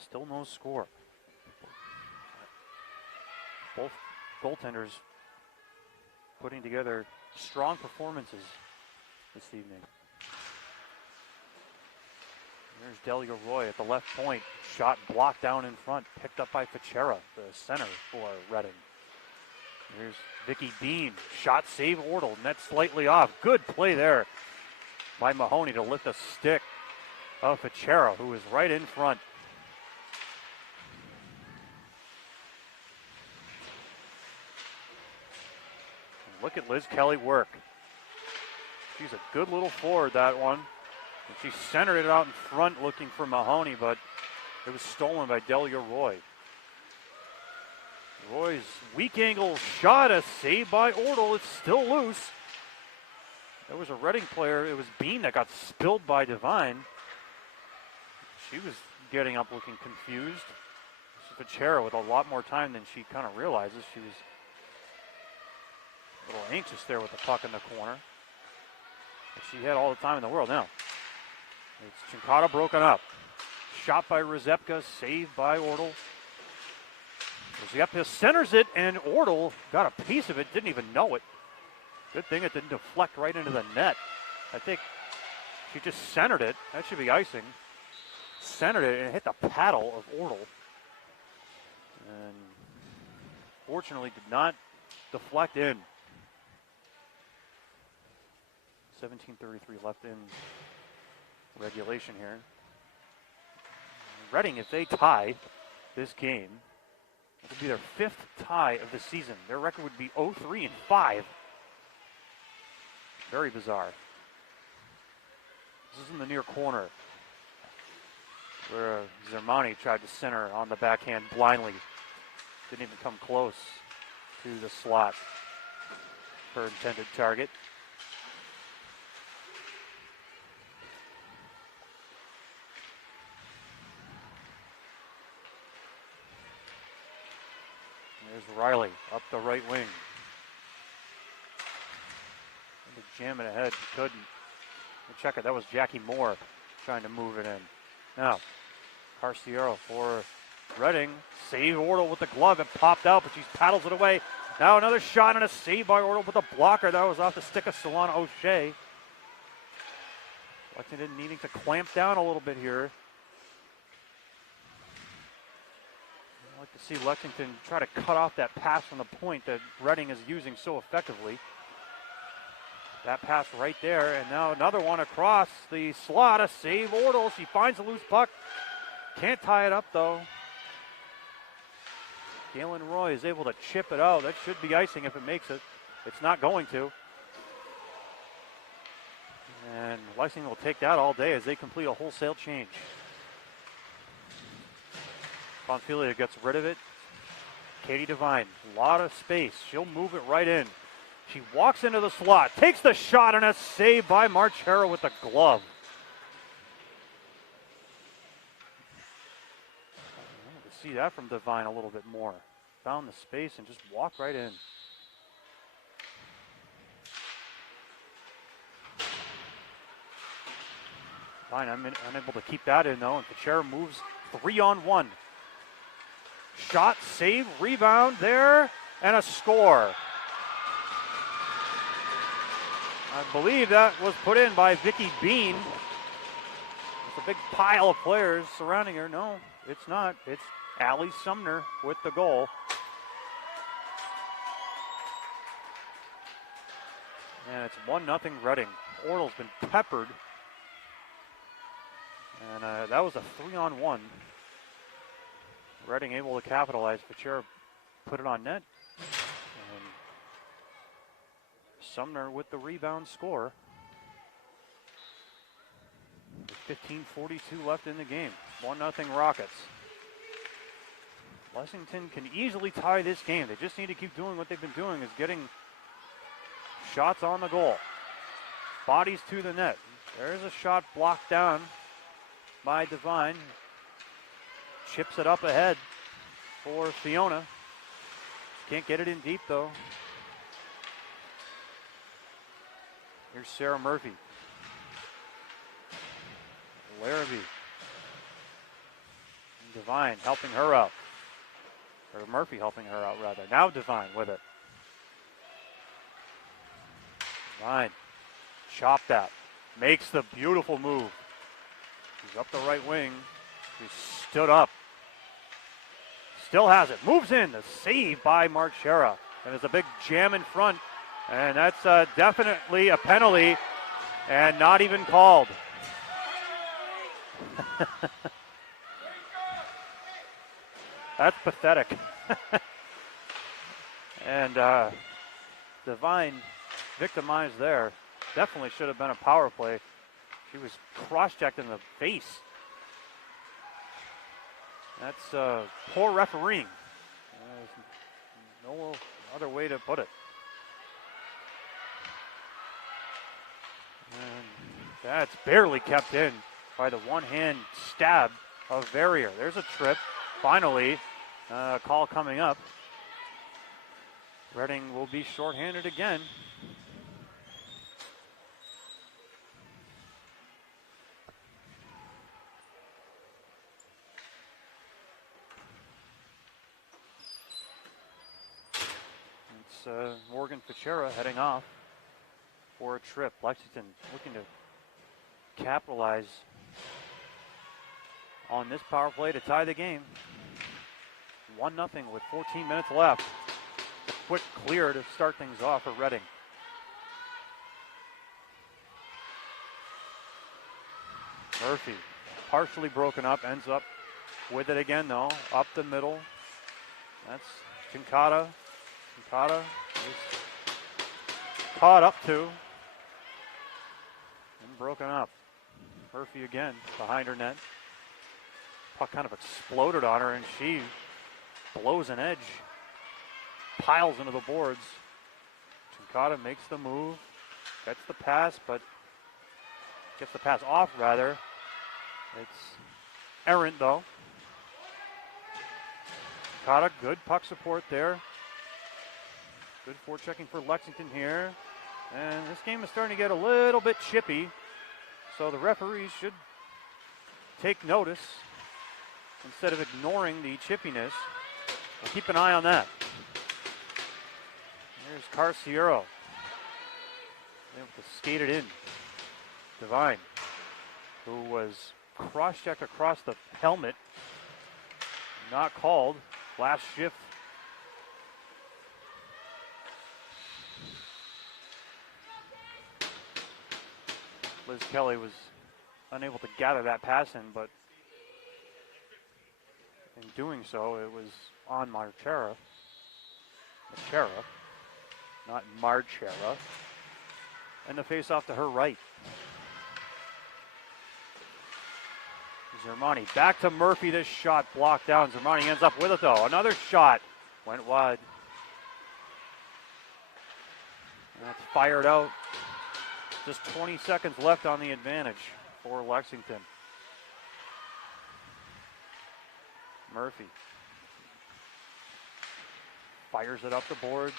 Still no score. Both goaltenders putting together strong performances this evening. There's Delia Roy at the left point. Shot blocked down in front. Picked up by Fichera, the center for Reading. Here's Vicky Bean. Shot save Ortle. Net slightly off. Good play there by Mahoney to lift a stick of Fichera, who is right in front. And look at Liz Kelly work. She's a good little forward, that one. And she centered it out in front looking for Mahoney, but it was stolen by Delia Roy. Roy's weak angle shot, a save by Ortle. It's still loose. There was a Reading player. It was Bean that got spilled by Devine. She was getting up looking confused. Fichera with a lot more time than she kind of realizes. She was a little anxious there with the puck in the corner. But she had all the time in the world now. It's Chinkata broken up. Shot by Rezepka, saved by Ortle. Rezepka centers it, and Ortle got a piece of it, didn't even know it. Good thing it didn't deflect right into the net. I think she just centered it. That should be icing. Centered it and hit the paddle of Ortle. And fortunately did not deflect in. 17:33 left in regulation here. Reading, if they tie this game, it would be their 5th tie of the season. Their record would be 0-3-5. Very bizarre. This is in the near corner, where Zermani tried to center on the backhand blindly. Didn't even come close to the slot, her intended target. There's Riley up the right wing. To jam it ahead, she couldn't. We'll check it. That was Jackie Moore trying to move it in. Now, Carciero for Reading. Save Ortle with the glove. It popped out, but she paddles it away. Now another shot and a save by Ortle with a blocker. That was off the stick of Solana O'Shea. Lexington needing to clamp down a little bit here. I'd like to see Lexington try to cut off that pass from the point that Reading is using so effectively. That pass right there, and now another one across the slot. A save Ortle. She finds a loose puck. Can't tie it up, though. Galen Roy is able to chip it out. That should be icing if it makes it. It's not going to. And Lexington will take that all day as they complete a wholesale change. Bonfilia gets rid of it. Katie Devine, a lot of space. She'll move it right in. She walks into the slot, takes the shot, and a save by Marchero with the glove. I wanted to see that from Devine a little bit more. Found the space and just walked right in. Fine, I'm unable to keep that in, though, and Fichera moves 3-on-1. Shot, save, rebound there, and a score. I believe that was put in by Vicky Bean. It's a big pile of players surrounding her. No, it's not. It's Allie Sumner with the goal. And it's 1-0 Reading. Ortle's been peppered. And that was a 3-on-1. Reading able to capitalize. Fichera put it on net. And Sumner with the rebound score. With 15:42 left in the game. 1-0 Rockets. Lexington can easily tie this game. They just need to keep doing what they've been doing, is getting shots on the goal. Bodies to the net. There's a shot blocked down by Devine. Chips it up ahead for Fiona. Can't get it in deep, though. Here's Sarah Murphy. Larrabee. Devine helping her out. Or Murphy helping her out, rather. Now Devine with it. Devine. Chopped that. Makes the beautiful move. She's up the right wing. She stood up. Still has it. Moves in. The save by Marchera. And there's a big jam in front. And that's definitely a penalty. And not even called. That's pathetic. And Devine victimized there. Definitely should have been a power play. She was cross-checked in the face. That's poor refereeing. There's no other way to put it. And that's barely kept in by the one-hand stab of Verrier. There's a trip. Finally, call coming up. Reading will be shorthanded again. It's Morgan Fichera heading off for a trip. Lexington looking to capitalize on this power play to tie the game. 1-0 with 14 minutes left. A quick clear to start things off for Reading. Murphy, partially broken up, ends up with it again though. Up the middle. That's Chinkata. Chinkata is caught up to and broken up. Murphy again behind her net. Puck kind of exploded on her and she blows an edge. Piles into the boards. Chinkata makes the move. Gets the pass, but gets the pass off rather. It's errant though. Chinkata, good puck support there. Good forechecking for Lexington here. And this game is starting to get a little bit chippy. So the referees should take notice instead of ignoring the chippiness. We'll keep an eye on that. Here's Carciero. Able to skate it in. Devine, who was cross-checked across the helmet. Not called. Last shift. Liz Kelly was unable to gather that pass in, but in doing so, it was on Marchera. Marchera, not Marchera. And the face-off to her right. Zermani back to Murphy. This shot blocked down. Zermani ends up with it, though. Another shot went wide. And that's fired out. Just 20 seconds left on the advantage for Lexington. Murphy fires it up the boards.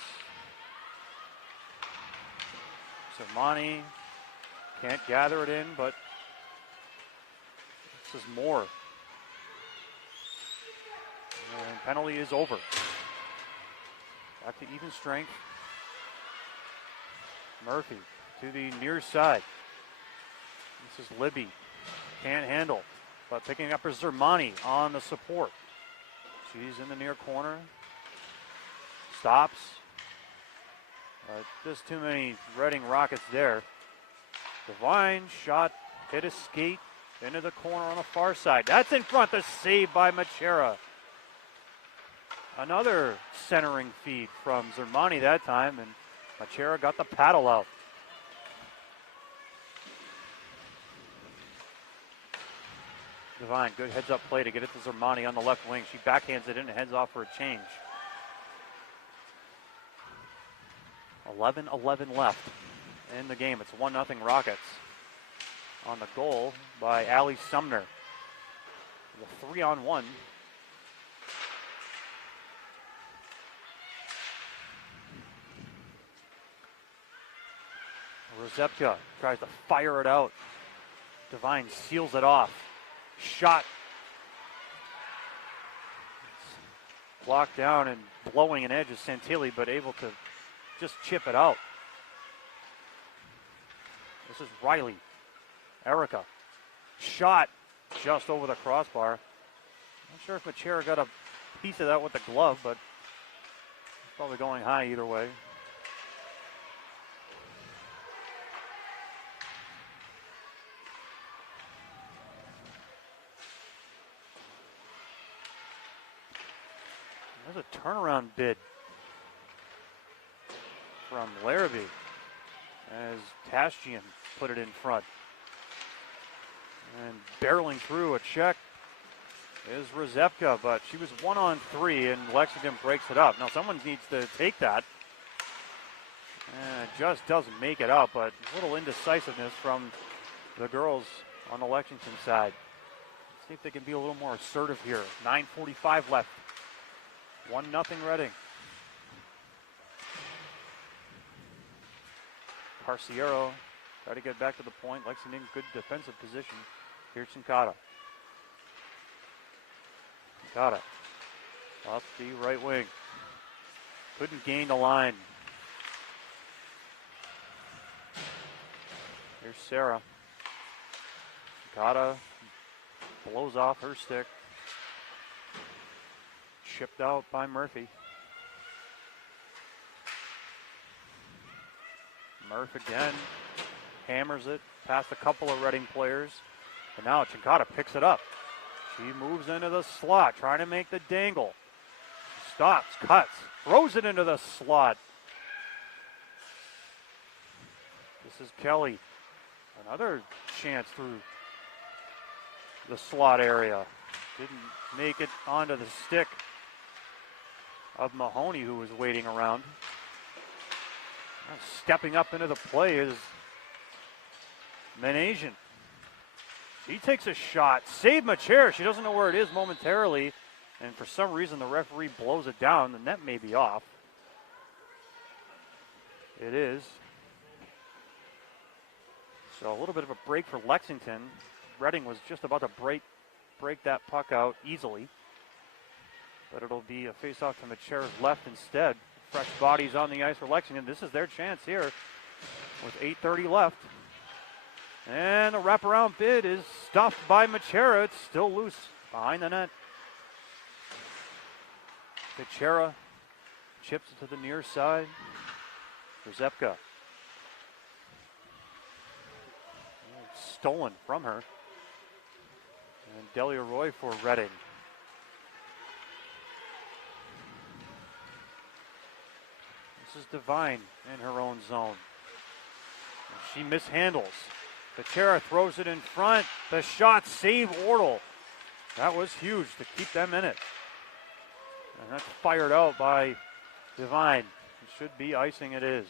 Zermani can't gather it in, but this is more. And penalty is over. Back to even strength. Murphy to the near side. This is Libby. Can't handle. But picking up is Zermani on the support. She's in the near corner. Stops. Just too many Reading Rockets there. Devine shot, hit a skate into the corner on the far side. That's in front. The save by Marchera. Another centering feed from Zermani that time, and Marchera got the paddle out. Devine, good heads-up play to get it to Zermani on the left wing. She backhands it in and heads off for a change. 11-11 left in the game. It's 1-0 Rockets. On the goal by Allie Sumner. The 3-on-1. Rzepka tries to fire it out. Devine seals it off. Shot. Blocked down and blowing an edge is Santilli, but able to just chip it out. This is Riley. Erica. Shot just over the crossbar. Not sure if Machera got a piece of that with the glove, but it's probably going high either way. There's a turnaround bid from Larrabee as Tashjian put it in front. And barreling through a check is Rzepka, but she was 1-on-3 and Lexington breaks it up. Now someone needs to take that. And it just doesn't make it up, but a little indecisiveness from the girls on the Lexington side. Let's see if they can be a little more assertive here. 9:45 left. 1-0 Reading. Carciero try to get back to the point. Lexington, good defensive position. Here's Chinkata. Chinkata off the right wing. Couldn't gain the line. Here's Sarah. Chinkata blows off her stick. Chipped out by Murphy. Murph again hammers it past a couple of Reading players. And now Chinkata picks it up. She moves into the slot, trying to make the dangle. Stops, cuts, throws it into the slot. This is Kelly. Another chance through the slot area. Didn't make it onto the stick of Mahoney, who was waiting around. Stepping up into the play is Menasian. She takes a shot. Save Machera. She doesn't know where it is momentarily. And for some reason, the referee blows it down. The net may be off. It is. So a little bit of a break for Lexington. Reading was just about to break that puck out easily. But it'll be a face-off to Machera's left instead. Fresh bodies on the ice for Lexington. This is their chance here with 8:30 left. And the wraparound bid is stuffed by Machera. It's still loose behind the net. Machera chips it to the near side. Rzepka. Stolen from her. And Delia Roy for Reading. This is Devine in her own zone. She mishandles. Machera throws it in front. The shot save Ortle. That was huge to keep them in it. And that's fired out by Devine. It should be icing, it is.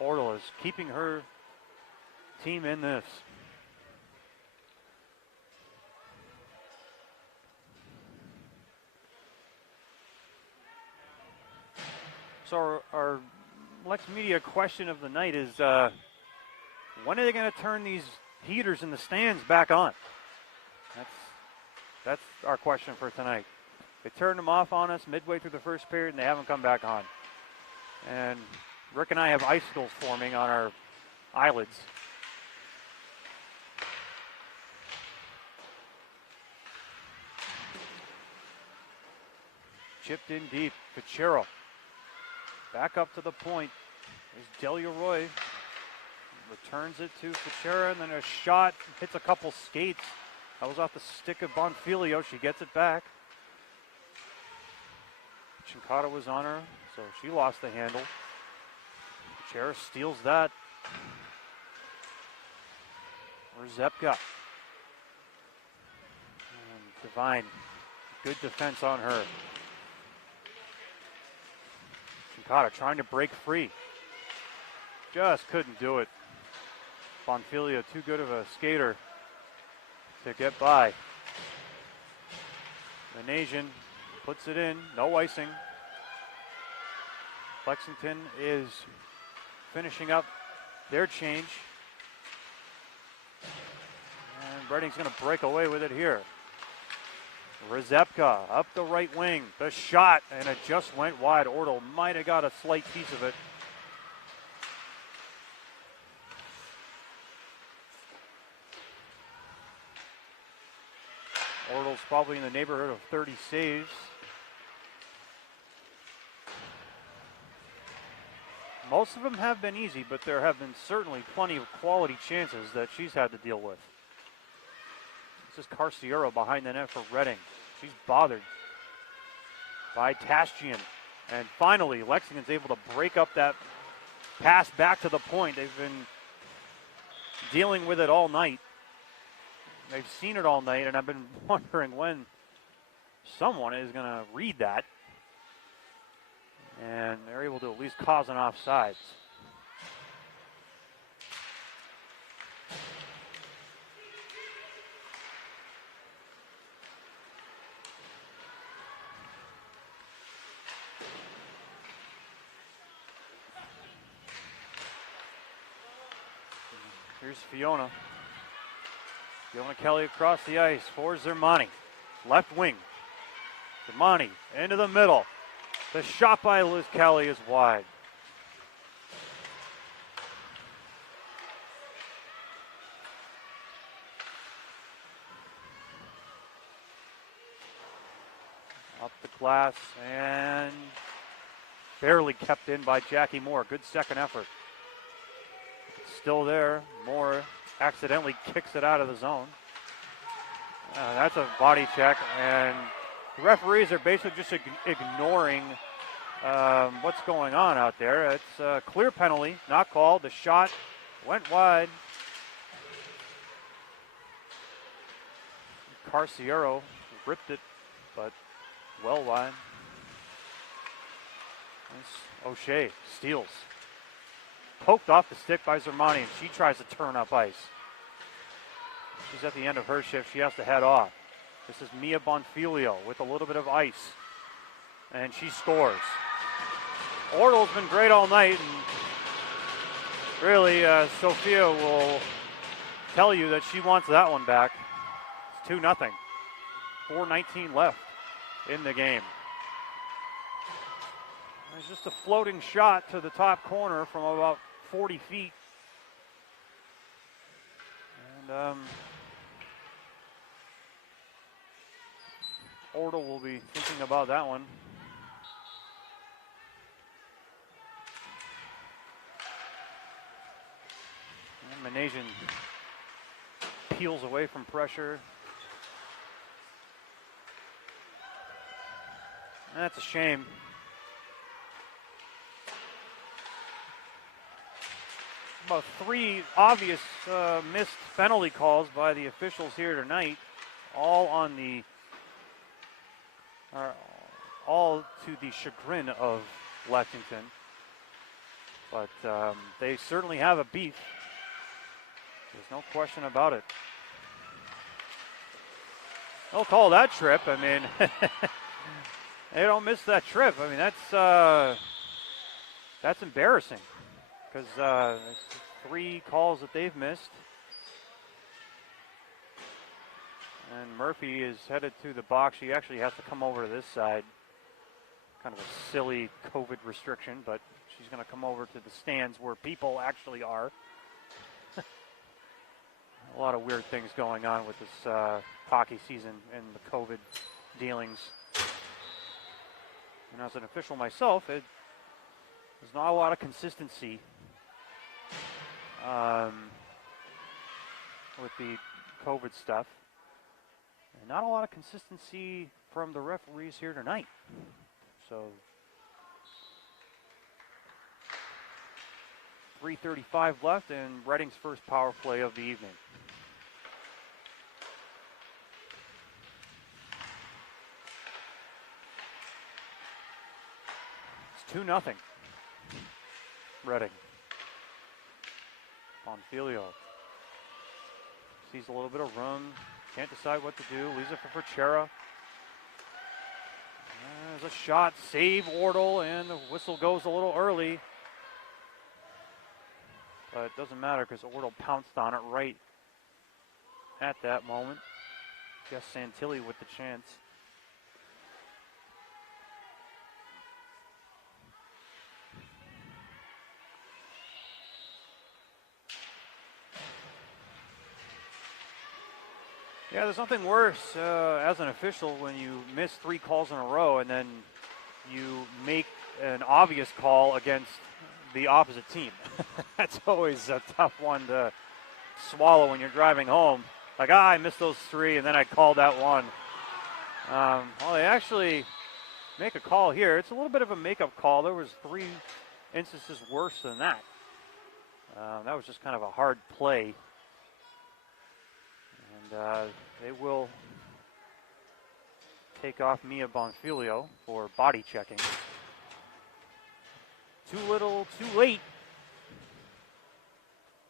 Ortle is keeping her team in this. So our LexMedia question of the night is, when are they going to turn these heaters in the stands back on? That's our question for tonight. They turned them off on us midway through the first period, and they haven't come back on. And Rick and I have icicles forming on our eyelids. Chipped in deep. Fichero. Back up to the point. There's Delia Roy. Returns it to Fichera, and then a shot hits a couple skates. That was off the stick of Bonfilio. She gets it back. Chinkata was on her, so she lost the handle. Fichera steals that. Or Rzepka. And Devine. Good defense on her. Chinkata trying to break free. Just couldn't do it. Bonfilia too good of a skater to get by. Menasian puts it in. No icing. Lexington is finishing up their change. And Reading's going to break away with it here. Rzepka up the right wing. The shot, and it just went wide. Ortle might have got a slight piece of it. Ortle's probably in the neighborhood of 30 saves. Most of them have been easy, but there have been certainly plenty of quality chances that she's had to deal with. This is Carciero behind the net for Reading. She's bothered by Tastian. And finally, Lexington's able to break up that pass back to the point. They've been dealing with it all night. They've seen it all night, and I've been wondering when someone is going to read that. And they're able to at least cause an offsides. Here's Fiona. Fiona Kelly across the ice for Zermani. Left wing. Zermani into the middle. The shot by Liz Kelly is wide. Up the glass and barely kept in by Jackie Moore. Good second effort. It's still there. Moore accidentally kicks it out of the zone. That's a body check, and the referees are basically just ignoring what's going on out there. It's a clear penalty, not called. The shot went wide. Carciero ripped it, but well wide. O'Shea steals. Poked off the stick by Zermani, and she tries to turn up ice. She's at the end of her shift. She has to head off. This is Mia Bonfilio with a little bit of ice. And she scores. Ortle's been great all night. And really, Sophia will tell you that she wants that one back. It's 2-0. 4:19 left in the game. There's just a floating shot to the top corner from about 40 feet. And Ortle will be thinking about that one. And Manasian peels away from pressure. And that's a shame. About 3 obvious missed penalty calls by the officials here tonight, all on the all to the chagrin of Lexington. But they certainly have a beef. There's no question about it. They'll call that trip. I mean, they don't miss that trip. I mean, that's embarrassing because it's 3 calls that they've missed. And Murphy is headed to the box. She actually has to come over to this side. Kind of a silly COVID restriction, but she's going to come over to the stands where people actually are. A lot of weird things going on with this hockey season and the COVID dealings. And as an official myself, there's not a lot of consistency with the COVID stuff. And not a lot of consistency from the referees here tonight. So 3:35 left and Reading's first power play of the evening. It's 2-0. Reading. Bonfilio sees a little bit of room. Can't decide what to do. Lisa for Ferchera. There's a shot, save Ortle, and the whistle goes a little early. But it doesn't matter because Ortle pounced on it right at that moment. Guess Santilli with the chance. Yeah, there's nothing worse as an official when you miss 3 calls in a row and then you make an obvious call against the opposite team. That's always a tough one to swallow when you're driving home. Like, I missed those 3 and then I called that one. Well, they actually make a call here. It's a little bit of a makeup call. There was 3 instances worse than that. That was just kind of a hard play. And they will take off Mia Bonfilio for body checking. Too little, too late,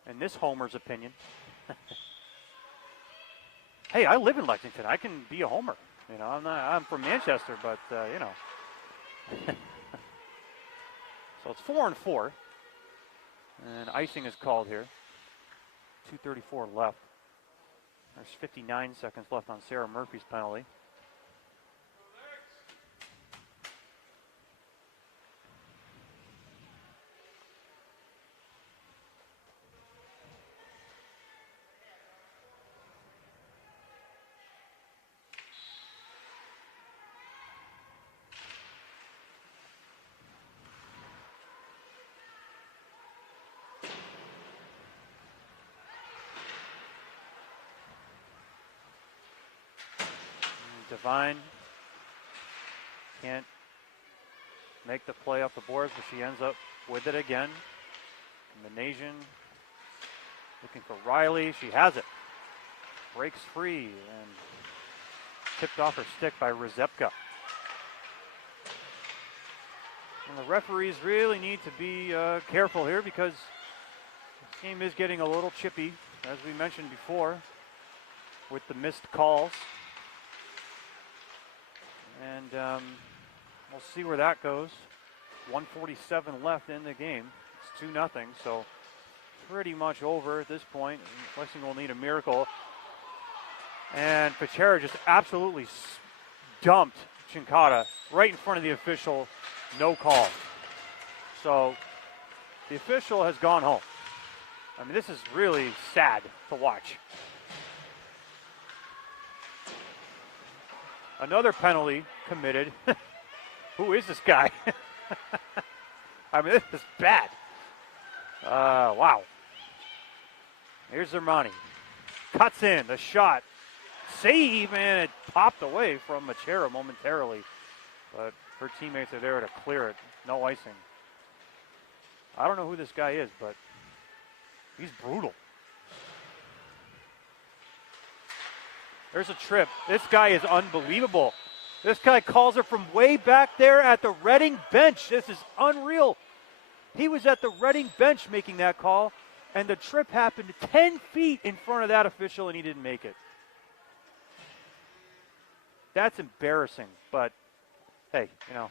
in this homer's opinion. Hey, I live in Lexington. I can be a homer. You know, I'm from Manchester, but you know. So it's 4-4, and icing is called here. 2:34 left. There's 59 seconds left on Sarah Murphy's penalty. Devine can't make the play off the boards, but she ends up with it again. Combination looking for Riley. She has it. Breaks free and tipped off her stick by Rzepka. And the referees really need to be careful here because this game is getting a little chippy, as we mentioned before, with the missed calls. And we'll see where that goes. 1:47 left in the game. It's 2-0, so pretty much over at this point. Lexington will need a miracle. And Pachera just absolutely dumped Chinkata right in front of the official. No call. So the official has gone home. I mean, this is really sad to watch. Another penalty committed. Who is this guy? I mean, this is bad. Wow. Here's Zermani. Cuts in, the shot. Save, and it popped away from Machera momentarily. But her teammates are there to clear it. No icing. I don't know who this guy is, but he's brutal. There's a trip. This guy is unbelievable. This guy calls her from way back there at the Reading bench. This is unreal. He was at the Reading bench making that call, and the trip happened 10 feet in front of that official, and he didn't make it. That's embarrassing, but hey, you know.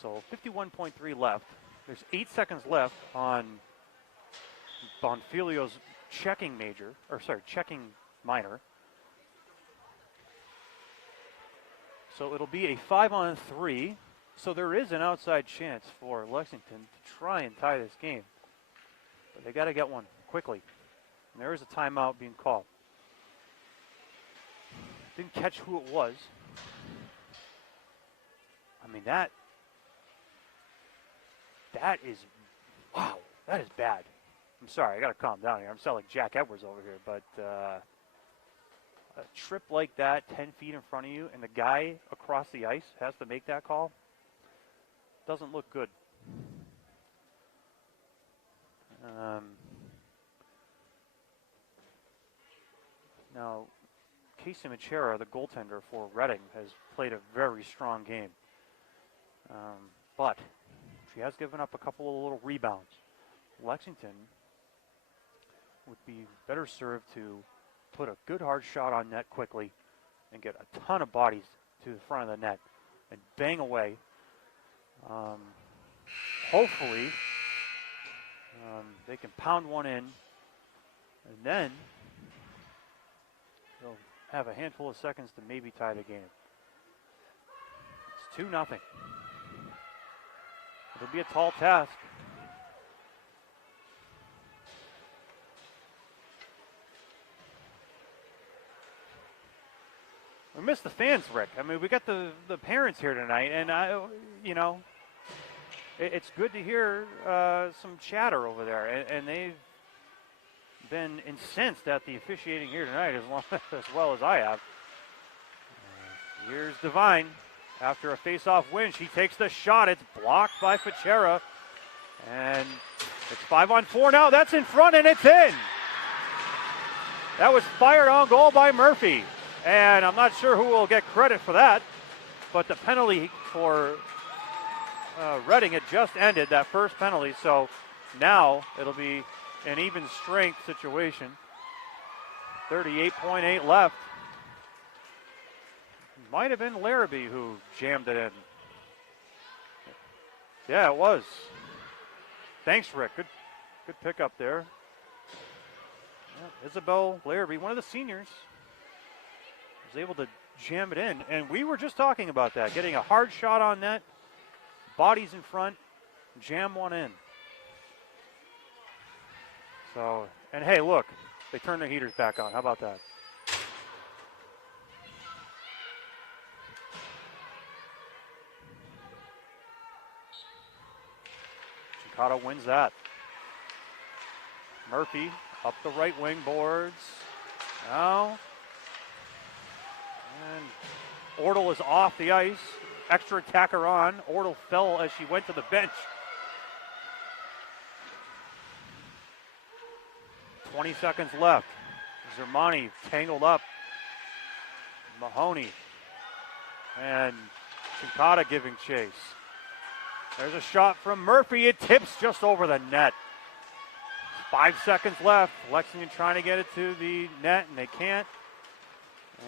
So 51.3 left. There's 8 seconds left on Bonfilio's checking minor. So it'll be a 5-on-3. So there is an outside chance for Lexington to try and tie this game. But they got to get one quickly. And there is a timeout being called. Didn't catch who it was. I mean, that is, wow, that is bad. I'm sorry, I got to calm down here. I'm sounding like Jack Edwards over here, but a trip like that, 10 feet in front of you, and the guy across the ice has to make that call, doesn't look good. Now, Casey Machera, the goaltender for Reading, has played a very strong game. But she has given up a couple of little rebounds. Lexington would be better served to put a good hard shot on net quickly and get a ton of bodies to the front of the net and bang away. Hopefully, they can pound one in, and then they'll have a handful of seconds to maybe tie the game. It's 2-0. It'll be a tall task. We missed the fans, Rick. I mean, we got the parents here tonight, and it's good to hear some chatter over there, and they've been incensed at the officiating here tonight as well as I have. Here's Devine. After a face-off win, she takes the shot. It's blocked by Fichera, and it's 5-on-4 now. That's in front, and it's in. That was fired on goal by Murphy. And I'm not sure who will get credit for that, but the penalty for Reading had just ended, that first penalty, so now it'll be an even strength situation. 38.8 left. Might have been Larrabee who jammed it in. Yeah, it was. Thanks, Rick. Good pickup there. Yeah, Isabel Larrabee, one of the seniors, was able to jam it in. And we were just talking about that, getting a hard shot on net, bodies in front, jam one in. So, and hey, look, they turned the heaters back on. How about that? Chicago wins that. Murphy up the right wing boards. Now, and Ortle is off the ice. Extra attacker on. Ortle fell as she went to the bench. 20 seconds left. Zermani tangled up. Mahoney. And Chinkata giving chase. There's a shot from Murphy. It tips just over the net. 5 seconds left. Lexington trying to get it to the net, and they can't.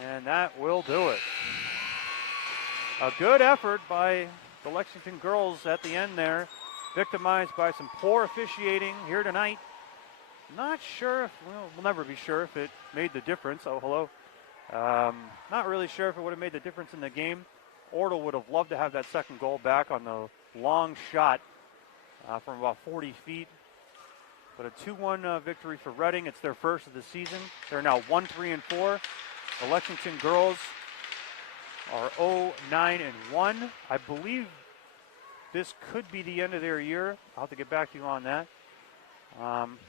And that will do it. A good effort by the Lexington girls at the end there. Victimized by some poor officiating here tonight. Not sure if, we'll never be sure if it made the difference. Oh, hello. Not really sure if it would have made the difference in the game. Ortle would have loved to have that second goal back on the long shot from about 40 feet. But a 2-1 victory for Reading. It's their first of the season. They're now 1-3-4. The Lexington girls are 0-9-1. I believe this could be the end of their year. I'll have to get back to you on that.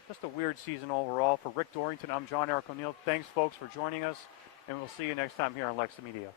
Just a weird season overall. For Rick Dorrington, I'm John Eric O'Neill. Thanks, folks, for joining us, and we'll see you next time here on LexMedia.